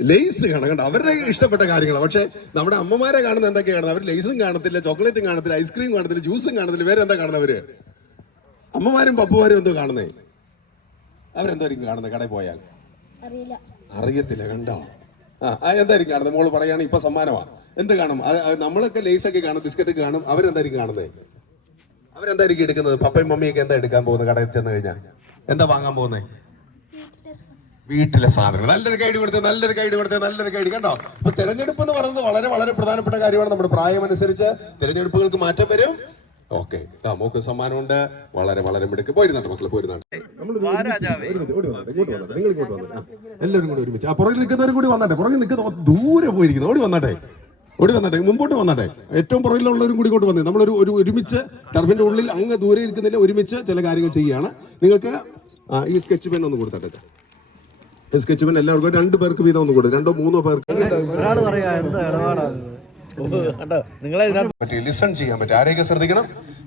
ലേസ് കാണാം. കണ്ടോ? അവരുടെ ഇഷ്ടപ്പെട്ട കാര്യങ്ങളാണ്. പക്ഷെ നമ്മുടെ അമ്മമാരെ കാണുന്നത് എന്തൊക്കെയാണ്? അവർ ലേസും കാണത്തില്ല, ചോക്ലേറ്റും കാണത്തില്ല, ഐസ്ക്രീം കാണത്തില്ല, ജ്യൂസും കാണത്തില്ല. വേറെ എന്താ കാണുന്നവര്? അമ്മമാരും പപ്പമാരും എന്തോ കാണുന്നേ? അവരെന്തായിരിക്കും കാണുന്നത്? കടയിൽ പോയാൽ അറിയത്തില്ല. കണ്ടോ? എന്തായിരിക്കും കാണുന്നത്? മോള് പറയാണ് ഇപ്പൊ സമ്മാനമാണ്. എന്ത് കാണും? നമ്മളൊക്കെ ലേസൊക്കെ കാണും, ബിസ്ക്കറ്റ് കാണും. അവരെന്തായിരിക്കും കാണുന്നത്? അവരെന്തായിരിക്കും എടുക്കുന്നത്? പപ്പയും മമ്മിയൊക്കെ എന്താ എടുക്കാൻ പോകുന്നത്? കടയിൽ ചെന്ന് കഴിഞ്ഞാൽ എന്താ വാങ്ങാൻ പോകുന്നത്? വീട്ടിലെ സാധനങ്ങൾ. നല്ലൊരു കൈഡി കൊടുത്തേ. കണ്ടോ? അപ്പൊ തെരഞ്ഞെടുപ്പ് എന്ന് പറയുന്നത് വളരെ വളരെ പ്രധാനപ്പെട്ട കാര്യമാണ്. നമ്മുടെ പ്രായം അനുസരിച്ച് തെരഞ്ഞെടുപ്പുകൾക്ക് മാറ്റം വരും. ഓക്കെ, മോക്ക് സമ്മാനമുണ്ട്. വളരെ വളരെ മിടുക്ക്. പോയിരുന്നുണ്ട് മക്കളെ, പോയിരുന്നുണ്ട്. എല്ലാവരും കൂടി ഒരുമിച്ച്. പുറകിൽ നിൽക്കുന്നവരും കൂടി വന്നാട്ടെ. പുറകിൽ നിൽക്കുന്ന ദൂരെ പോയിരിക്കുന്നു. ഓടി വന്നാട്ടെ. മുമ്പോട്ട് വന്നാട്ടെ. ഏറ്റവും പുറകിലുള്ളവരും കൂടി ഇങ്ങോട്ട് വന്നേ. നമ്മളൊരു ഒരുമിച്ച് ടർഫിന്റെ ഉള്ളിൽ അങ്ങ് ദൂരെ ഇരിക്കുന്നില്ല. ഒരുമിച്ച് ചില കാര്യങ്ങൾ ചെയ്യുകയാണ്. നിങ്ങൾക്ക് ഈ സ്കെച്ച് പെൻ ഒന്ന് കൊടുത്തട്ടെ. സ്കെച്ച് പെൻ എല്ലാവർക്കും 2 പേർക്ക് വീതം ഒന്ന് കൊടുക്കും. 2 3 പേർക്ക് ലിസൺ ചെയ്യാൻ പറ്റും. ആരെയൊക്കെ ശ്രദ്ധിക്കണം?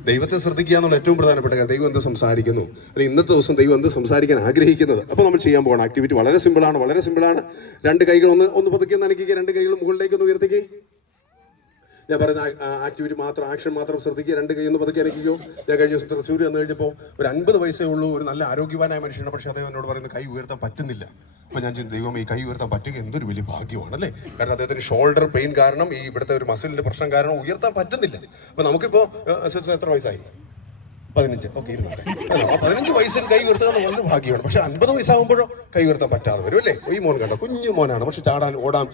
ദൈവത്തെ ശ്രദ്ധിക്കുക എന്നുള്ള ഏറ്റവും പ്രധാനപ്പെട്ട കാര്യം. ദൈവം എന്ത് സംസാരിക്കുന്നു, അല്ലെങ്കിൽ ഇന്നത്തെ ദിവസം ദൈവം എന്ത് സംസാരിക്കാൻ ആഗ്രഹിക്കുന്നത്. അപ്പോൾ നമ്മൾ ചെയ്യാൻ പോകുന്ന ആക്ടിവിറ്റി വളരെ സിമ്പിളാണ്. 2 കൈകൾ ഒന്ന് പതുക്കെ നനയ്ക്കുക. 2 കൈകൾ മുകളിലേക്ക് ഒന്ന് ഉയർത്തിക്കുക. ഞാൻ പറയുന്ന ആക്ടിവിറ്റി മാത്രം, ആക്ഷൻ മാത്രം ശ്രദ്ധിക്കുക. 2 കൈ ഒന്ന് പതുക്കെ അനയ്ക്കുകയോ. ഞാൻ കഴിഞ്ഞ ദിവസം തൃശ്ശൂർ വന്നു കഴിഞ്ഞപ്പോൾ ഒരു 50 വയസ്സേ ഉള്ളൂ, ഒരു നല്ല ആരോഗ്യവാനായ മനുഷ്യനാണ്. പക്ഷേ അദ്ദേഹം എന്നോട് പറയുന്നത് കൈ ഉയർത്താൻ പറ്റുന്നില്ല. അപ്പോൾ ഞാൻ ചിന്തിച്ചു, ദൈവം ഈ കൈ ഉയർത്താൻ പറ്റുക എന്തൊരു വലിയ ഭാഗ്യമാണ് അല്ലേ? കാരണം അദ്ദേഹത്തിന് ഷോൾഡർ പെയിൻ കാരണം, ഈ ഇവിടുത്തെ ഒരു മസിലിന്റെ പ്രശ്നം കാരണം ഉയർത്താൻ പറ്റുന്നില്ല. അപ്പോൾ നമുക്കിപ്പോൾ എത്ര വയസ്സായി? 15. ഓക്കെ, 15 വയസ്സിൽ കൈ ഉയർത്തുക വളരെ ഭാഗ്യമാണ്. പക്ഷെ 50 വയസ്സാകുമ്പോഴോ കൈ ഉയർത്താൻ പറ്റാതെ വരും അല്ലേ? ഈ മോൻ കണ്ടോ, കുഞ്ഞു മോനാണ്. പക്ഷെ ചാടാൻ, ഓടാൻ,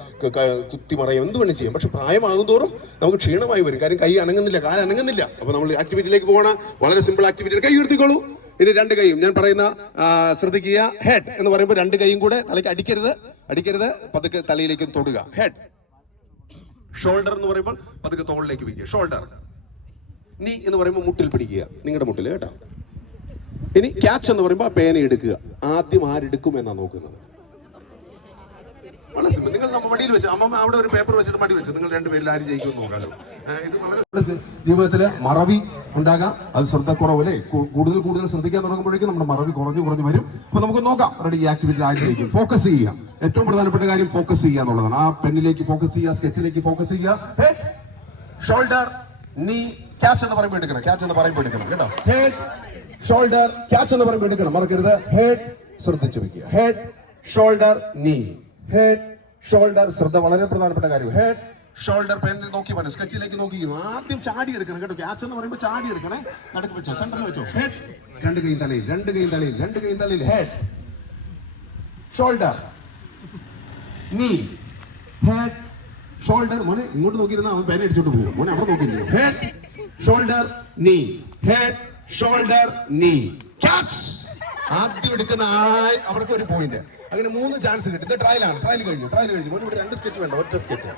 കുത്തിമറയാൻ എന്ത് വേണം ചെയ്യാം. പക്ഷെ പ്രായമാകും തോറും നമുക്ക് ക്ഷീണമായി വരും. കാര്യം കൈ അനങ്ങുന്നില്ല, കാല് അനങ്ങുന്നില്ല. അപ്പോൾ നമ്മൾ ആക്ടിവിറ്റിയിലേക്ക് പോകണം. വളരെ സിമ്പിൾ ആക്ടിവിറ്റി. കൈ ഉയർത്തിക്കോളൂ. ഇനി 2 കൈയും ഞാൻ പറയുന്ന ശ്രദ്ധിക്കുക. ഹെഡ് എന്ന് പറയുമ്പോൾ 2 കൈയും കൂടെ തലയ്ക്ക് അടിക്കരുത്. പതുക്കെ തലയിലേക്ക് തൊടുക. ഹെഡ്. ഷോൾഡർ എന്ന് പറയുമ്പോൾ പതുക്കെ തോളിലേക്ക് വയ്ക്കുക. ഷോൾഡർ. നീ എന്ന് പറയുമ്പോൾ മുട്ടിൽ പിടിക്കുക. നിങ്ങളുടെ മുട്ടിൽ കേട്ടോ. ഇനി ക്യാച്ച് എന്ന് പറയുമ്പോൾ പേന എടുക്കുക. ആദ്യം ആരെടുക്കും എന്നാണ് നോക്കുന്നത്. വളരെ സിമ്പിൾ. നിങ്ങൾ നമ്മൾ മടിയിൽ വെച്ച് അമ്മ അവിടെ ഒരു പേപ്പർ വെച്ചിട്ട് മടി വെച്ചു. നിങ്ങൾ രണ്ടുപേരിൽ ആര് ജയിക്കുമെന്ന് നോക്കാമല്ലോ. ഇത് വളരെ ജീവിതത്തിൽ മറവി ഉണ്ടാകാം. അത് ശ്രദ്ധക്കുറവ് അല്ലേ, കൂടുതൽ ശ്രദ്ധിക്കാൻ തുടങ്ങുമ്പോഴേക്കും നമ്മുടെ മറവി കുറഞ്ഞു വരും. അപ്പൊ നമുക്ക് നോക്കാം റെഡി. ഈ ആക്ടിവിറ്റിയിൽ ആര് ജയിക്കും. ഫോക്കസ് ചെയ്യുക. ഏറ്റവും പ്രധാനപ്പെട്ട കാര്യം ഫോക്കസ് ചെയ്യുക എന്നുള്ളതാണ്. ആ പെന്നിലേക്ക് ഫോക്കസ് ചെയ്യുക, സ്കെച്ചിലേക്ക് ഫോക്കസ് ചെയ്യുക. ഹെഡ്, ഷോൾഡർ, നീ. ക്യാച്ച് എന്ന് പറയുമ്പോൾ എടുക്കണം. ക്യാച്ച് എന്ന് പറയുമ്പോൾ എടുക്കണം കേട്ടോ. ഹെഡ്, ഷോൾഡർ, ക്യാച്ച് എന്ന് പറയുമ്പോൾ എടുക്കണം, മറക്കരുത്. ഹെഡ്, ശ്രദ്ധിച്ചു വെക്കുക. ഹെഡ്, ഷോൾഡർ, നീ. ഹെഡ്, ഷോൾഡർ, ശ്രദ്ധ വളരെ പ്രധാനപ്പെട്ട കാര്യം. ഹെഡ്, ഷോൾഡർ, പെന്നിൽ നോക്കി പറഞ്ഞു, സ്കെച്ചിലേക്ക് നോക്കി. ആദ്യം ചാടി എടുക്കണം കേട്ടോ. ക്യാച്ച് എന്ന് പറയുമ്പോൾ ചാടി എടുക്കണേ. നടുക്ക് വെച്ചോ, സെന്ററിൽ വെച്ചോ. ഹെഡ്, രണ്ട് കൈ തലയിൽ. ഹെഡ്, ഷോൾഡർ, നീ. Head, shoulder. മോനെ ഇങ്ങോട്ട് നോക്കിയിരുന്ന അവൻ പേന അടിച്ചോണ്ട് പോകും. മോനെ അവിടെ നോക്കിയിരുന്നു. ഹെഡ്, ഷോൾഡർ, നീ. ഹെഡ്, ഷോൾഡർ, നീ. ക്യാച്ച്. ആദ്യം എടുക്കുന്ന അവർക്ക് ഒരു പോയിന്റ്. അങ്ങനെ 3 ചാൻസ് കിട്ടി. ഇത് ട്രയൽ കഴിഞ്ഞു. മോനെ ഇവിടെ 2 സ്കെച്ച് വേണ്ട, ഒറ്റ സ്കെച്ച്.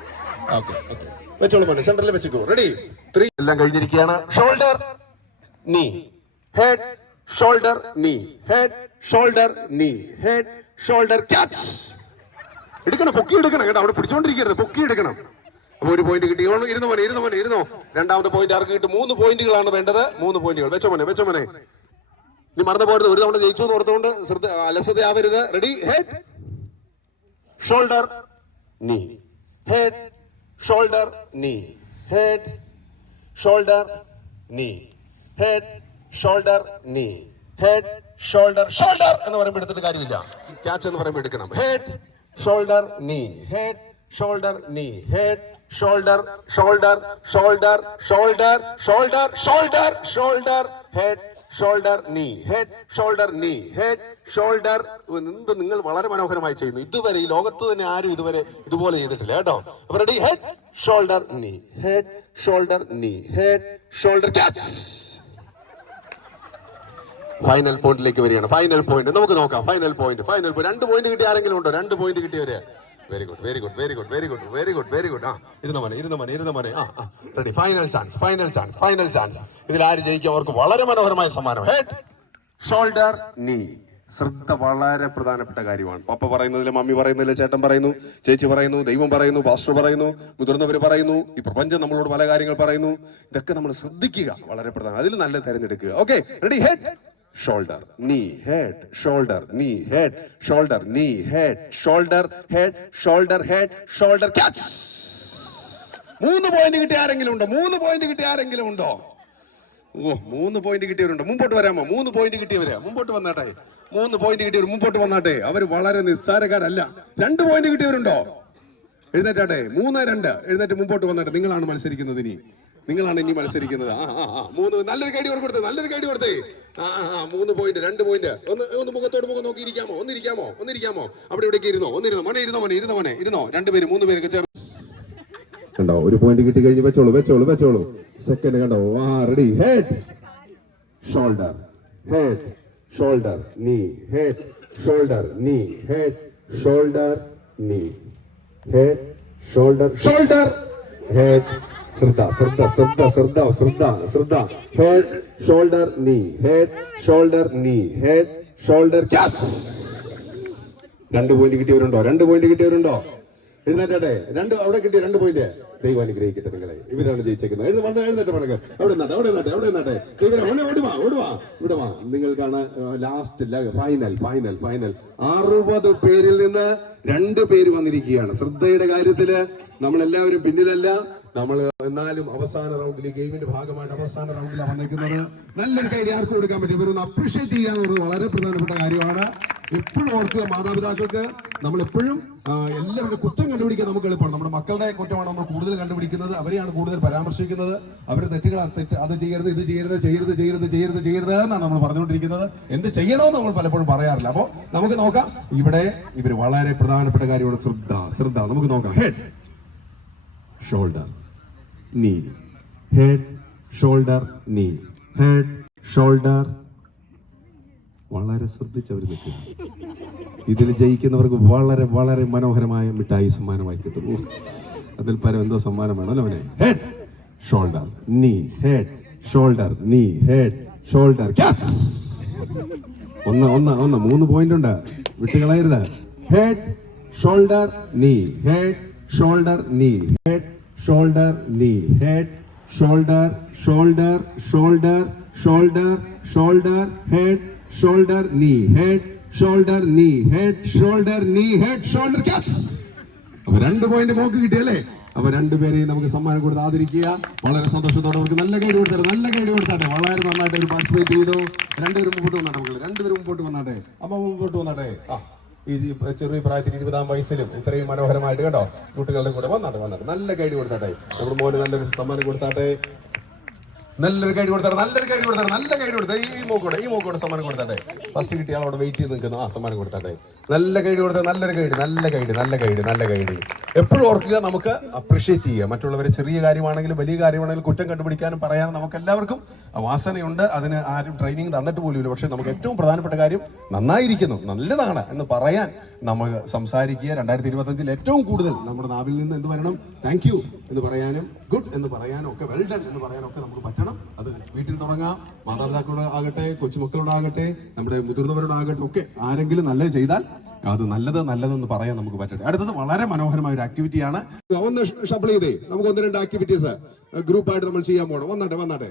ഓക്കെ വെച്ചോളൂ മോനെ, സെന്ററിൽ വെച്ചോ. റെഡി 3 എല്ലാം കഴിഞ്ഞിരിക്കുകയാണ്. ഷോൾഡർ, നീ. ഹെഡ്, ഷോൾഡർ, നീ. ഹെഡ്, ഷോൾഡർ, നീ. Head, shoulder, catch. എടുക്കണം, പൊക്കി എടുക്കണം കേട്ടോ. അവിടെ പിടിച്ചോണ്ടിരിക്കരുത്, പൊക്കി എടുക്കണം. അപ്പൊ ഒരു പോയിന്റ് കിട്ടി. ഇരുന്നോ. രണ്ടാമത്തെ പോയിന്റ് ആർക്ക് കിട്ടും? 3 പോയിന്റുകളാണ് വേണ്ടത്. 3 പോയിന്റുകൾ. വെച്ചോ മോനെ. നീ മറന്നു പോരുത്. ഒരു തവണ ജയിച്ചു എന്ന് ഓർത്തുകൊണ്ട് അലസതയാവരുത്. റെഡി. ഹെഡ്, ഷോൾഡർ, നീ. ഹെഡ്, ഷോൾഡർ, നീ. ഹെഡ്, ഷോൾഡർ, നീ. ഹെഡ്, ഷോൾഡർ, നീ. ഹെഡ്, ഷോൾഡർ എന്ന് പറയുമ്പോൾ എടുത്തിട്ട് കാര്യമില്ല. ക്യാച്ച് എന്ന് പറയുമ്പോൾ എടുക്കണം. ഹെഡ്, ഷോൾഡർ, നീ. ഹെഡ്, ഷോൾഡർ, നീ. Head, shoulder. ഹെഡ്, ഷോൾഡർ, നീ. ഹെഡ്, ഷോൾഡർ, നീ. Head, shoulder. എന്ത് നിങ്ങൾ വളരെ മനോഹരമായി ചെയ്യുന്നു. ഇതുവരെ ഈ ലോകത്ത് തന്നെ ആരും ഇതുപോലെ ചെയ്തിട്ടില്ല കേട്ടോ. അപ്പൊ റെഡി. ഹെഡ്, ഷോൾഡർ, നീ. ഹെഡ്, ഷോൾഡർ, നീ. Head, shoulder, catch. ഫൈനൽ പോയിന്റിലേക്ക് വരികയാണ്. ഫൈനൽ പോയിന്റ് നമുക്ക് നോക്കാം. ഫൈനൽ പോയിന്റ് 2 പോയിന്റ് കിട്ടിയ ആരെങ്കിലും ഉണ്ടോ? 2 പോയിന്റ് കിട്ടിയവര്. Very good. ഇരുന്ന മോനെ. റെഡി. Final chance. ഇതിൽ ആര് ജയിക്കും അവർക്ക് വളരെ മനോഹരമായ സമ്മാനം. ഹെഡ്, ഷോൾഡർ, നീ. ശ്രദ്ധ വളരെ പ്രധാനപ്പെട്ട കാര്യമാണ്. പപ്പ പറയുന്നതിൽ, മമ്മി പറയുന്നതിൽ, ചേട്ടൻ പറയുന്നു, ചേച്ചി പറയുന്നു, ദൈവം പറയുന്നു, പാസ്റ്റർ പറയുന്നു, മുതിർന്നവർ പറയുന്നു, ഈ പ്രപഞ്ചം നമ്മളോട് പല കാര്യങ്ങൾ പറയുന്നു. ഇതൊക്കെ നമ്മൾ ശ്രദ്ധിക്കുക, വളരെ പ്രധാനം. അതിൽ നല്ല തിരഞ്ഞെടുക്കുക. Okay ready. ഹെഡ്, ഷോൾഡർ, നീ. ഹെഡ്, ഷോൾഡർ, നീ. ഹെഡ്, ഷോൾഡർ, നീ. Head, shoulder, catch. 3 പോയിന്റ് കിട്ടിയ ആരെങ്കിലും ഉണ്ടോ? 3 പോയിന്റ് കിട്ടിയവരുണ്ടോ? മുമ്പോട്ട് വരാമോ? 3 പോയിന്റ് കിട്ടിയവര് മുമ്പോട്ട് വന്നാട്ടെ. 3 പോയിന്റ് കിട്ടിയവർ മുമ്പോട്ട് വന്നാട്ടെ. അവർ വളരെ നിസ്സാരക്കാരല്ല. 2 പോയിന്റ് കിട്ടിയവരുണ്ടോ? എഴുന്നേറ്റാട്ടെ. 3-2 എഴുന്നേറ്റ് മുമ്പോട്ട് വന്നാട്ടെ. നിങ്ങളാണ് മത്സരിക്കുന്നത്. നിങ്ങളാണ് ഇനി മത്സരിക്കുന്നത്. 3 നല്ലൊരു കൈഡി കൊടുത്തേ. 3 പോയിന്റ്, 2 പോയിന്റ്. ഒന്ന് മുഖത്തോട് മുഖം നോക്കിയിരിക്കാമോ? ഒന്നിരിക്കാമോ? അവിടെ ഇവിടേക്ക് ഇരുന്നോ. ഇരുന്നോ. 2 പേര് 3 പേരൊക്കെ ചേർന്ന് കണ്ടോ. 1 പോയിന്റ് കിട്ടി കഴിഞ്ഞ് വെച്ചോളൂ. സെക്കൻഡ് കണ്ടോ. റെഡി. ഹെഡ്, ഷോൾഡർ, നീ. ഹെഡ്, ഷോൾഡർ, നീ. ഹെഡ്, ഷോൾഡർ, നീ. Head, shoulder. ഹെഡ്, ശ്രദ്ധ. ഹെഡ്, ഷോൾഡർ, നീ. Head, shoulder, catch. 2 പോയിന്റ് കിട്ടിയവരുണ്ടോ? എഴുന്നേറ്റെ. 2 അവിടെ കിട്ടിയ 2 പോയിന്റ്. ദൈവം അനുഗ്രഹിക്കട്ടെ നിങ്ങളെ. ഇവരാണ് ജയിച്ചേക്കുന്നത്. എഴുന്നേറ്റ് മടങ്ങ്. അവിടെ നിന്നാട്ടെ. ഇവിടെ വാ. നിങ്ങൾക്കാണ് ലാസ്റ്റ് ഫൈനൽ. 60 പേരിൽ നിന്ന് 2 പേര് വന്നിരിക്കുകയാണ്. ശ്രദ്ധയുടെ കാര്യത്തില് നമ്മളെല്ലാവരും പിന്നിലല്ല. നമ്മൾ എന്നാലും അവസാന റൗണ്ടിൽ, ഗെയിമിന്റെ ഭാഗമായിട്ട് അവസാന റൗണ്ടിലാണ് വന്നിരിക്കുന്നത്. നല്ലൊരു കൈഡി ആർക്ക് കൊടുക്കാൻ പറ്റും? ഇവരൊന്ന് അപ്രീഷിയേറ്റ് ചെയ്യാന്നുള്ളത് വളരെ പ്രധാനപ്പെട്ട കാര്യമാണ്. എപ്പോഴും ഓർക്കുക, മാതാപിതാക്കൾക്ക് നമ്മളെപ്പോഴും എല്ലാവരുടെ കുറ്റം കണ്ടുപിടിക്കാൻ നമുക്ക് എളുപ്പമാണ്. നമ്മുടെ മക്കളുടെ കുറ്റമാണ് നമ്മൾ കൂടുതൽ കണ്ടുപിടിക്കുന്നത്. അവരെയാണ് കൂടുതൽ പരാമർശിക്കുന്നത്. അവരുടെ തെറ്റുകൾ, അത് ചെയ്യരുത്, ഇത് ചെയ്യരുത് എന്നാണ് നമ്മൾ പറഞ്ഞുകൊണ്ടിരിക്കുന്നത്. എന്ത് ചെയ്യണമെന്ന് നമ്മൾ പലപ്പോഴും പറയാറില്ല. അപ്പോൾ നമുക്ക് നോക്കാം. ഇവിടെ ഇവർ വളരെ പ്രധാനപ്പെട്ട കാര്യമാണ്. ശ്രദ്ധ. നമുക്ക് നോക്കാം. ഹെഡ്, ഷോൾഡർ, നീ. ഹെഡ്, ഷോൾഡർ, നീ. Head, shoulder. വളരെ ശ്രദ്ധിച്ചവർ നിൽക്കുക. ഇതിൽ ജയിക്കുന്നവർക്ക് വളരെ വളരെ മനോഹരമായ മിഠായി സമ്മാനമായി കിട്ടും. അതിൽ പരം എന്തോ സമ്മാനം വേണമല്ലോ അവനെ. ഹെഡ്, ഷോൾഡർ, നീ. ഹെഡ്, ഷോൾഡർ, നീ. Head, shoulder, catch. ഒന്ന് 3 പോയിന്റ് ഉണ്ട്, വിട്ടുകളയരുത്. ഹെഡ് ഷോൾഡർ നീ, ഹെഡ് ഷോൾഡർ നീ, ഹെഡ് ഷോൾഡർ നീ, head shoulder shoulder shoulder shoulder shoulder head shoulder നീ, ഹെഡ് ഷോൾഡർ നീ, ഹെഡ് ഷോൾഡർ നീ, ഹെഡ് ഷോൾഡർ ക്യാച്ച്. അപ്പൊ 2 പോയിന്റ് മോക്ക് കിട്ടിയല്ലേ? അപ്പൊ 2 പേരെയും നമുക്ക് സമ്മാനം കൊടുത്ത് ആദരിക്കുക. വളരെ സന്തോഷത്തോടെ അവർക്ക് നല്ല കൈ കൊടുത്താട്ടെ, നല്ല കൈ കൊടുത്താട്ടെ. വളരെ നന്നായിട്ട് അവർ പാർട്ടിസിപ്പേറ്റ് ചെയ്തു. 2 പേരും മുമ്പോട്ട് വന്നാട്ടെ മക്കള്, 2 പേരും മുമ്പോട്ട് വന്നാട്ടെ. അമ്മ മുമ്പോട്ട് വന്നാട്ടെ. ഈ ചെറിയ പ്രായത്തിൽ 20-ാം വയസ്സിലും ഇത്രയും മനോഹരമായിട്ട് കേട്ടോ കുട്ടികളുടെ കൂടെ വന്നാട്ടെ നല്ല കൈ കൊടുത്താട്ടെ. നമ്മുടെ മോന് നല്ലൊരു സമ്മാനം കൊടുത്താട്ടെ, നല്ലൊരു കൈ കൊടുത്താട്ടെ, നല്ലൊരു കൈ കൊടുത്താട്ടെ, നല്ല കൈ കൊടുത്ത ഈ മോക്കോടെ സമ്മാനം കൊടുത്താട്ടെ. ഫസ്റ്റ് കിട്ടിയ ആളോട് വെയിറ്റ് ചെയ്ത് നിൽക്കുന്നു. സമ്മാനം കൊടുത്താട്ടെ, നല്ല കൈ കൊടുത്ത, നല്ലൊരു കൈ, നല്ല കൈ, നല്ല കൈ, നല്ല കൈ. എപ്പോഴും ഓർക്കുക, നമുക്ക് അപ്രിഷ്യേറ്റ് ചെയ്യുക. മറ്റുള്ളവരെ ചെറിയ കാര്യമാണെങ്കിലും വലിയ കാര്യമാണെങ്കിലും കുറ്റം കണ്ടുപിടിക്കാനും പറയാനും നമുക്ക് എല്ലാവർക്കും വാസനയുണ്ട്. അതിന് ആരും ട്രെയിനിങ് തന്നിട്ട് പോലുമില്ല. പക്ഷെ നമുക്ക് ഏറ്റവും പ്രധാനപ്പെട്ട കാര്യം നന്നായിരിക്കുന്നു, നല്ലതാണ് എന്ന് പറയാൻ നമ്മൾ സംസാരിക്കുക. 2025 ഏറ്റവും കൂടുതൽ നമ്മുടെ നാവിൽ നിന്ന് എന്ത് വരണം? താങ്ക് യു എന്ന് പറയാനും ഗുഡ് എന്ന് പറയാനും ഒക്കെ, വെൽ ഡൺ എന്ന് പറയാനും ഒക്കെ നമുക്ക് പറ്റണം. അത് വീട്ടിൽ തുടങ്ങാം, മാതാപിതാക്കളോട് ആകട്ടെ, കൊച്ചുമക്കളോടാകട്ടെ, നമ്മുടെ മുതിർന്നവരോടാകട്ടെ ഒക്കെ ആരെങ്കിലും നല്ലത് ചെയ്താൽ അത് നല്ലതെന്ന് പറയാൻ നമുക്ക് പറ്റട്ടെ. അടുത്തത് വളരെ മനോഹരമായ ഒരു ആക്ടിവിറ്റിയാണ്. ഒന്ന് ഷഫിൾ ചെയ്തേ, നമുക്ക് 1-2 ആക്ടിവിറ്റീസ് ഗ്രൂപ്പായിട്ട് നമ്മൾ ചെയ്യാൻ പോകണം. വന്നാട്ടെ.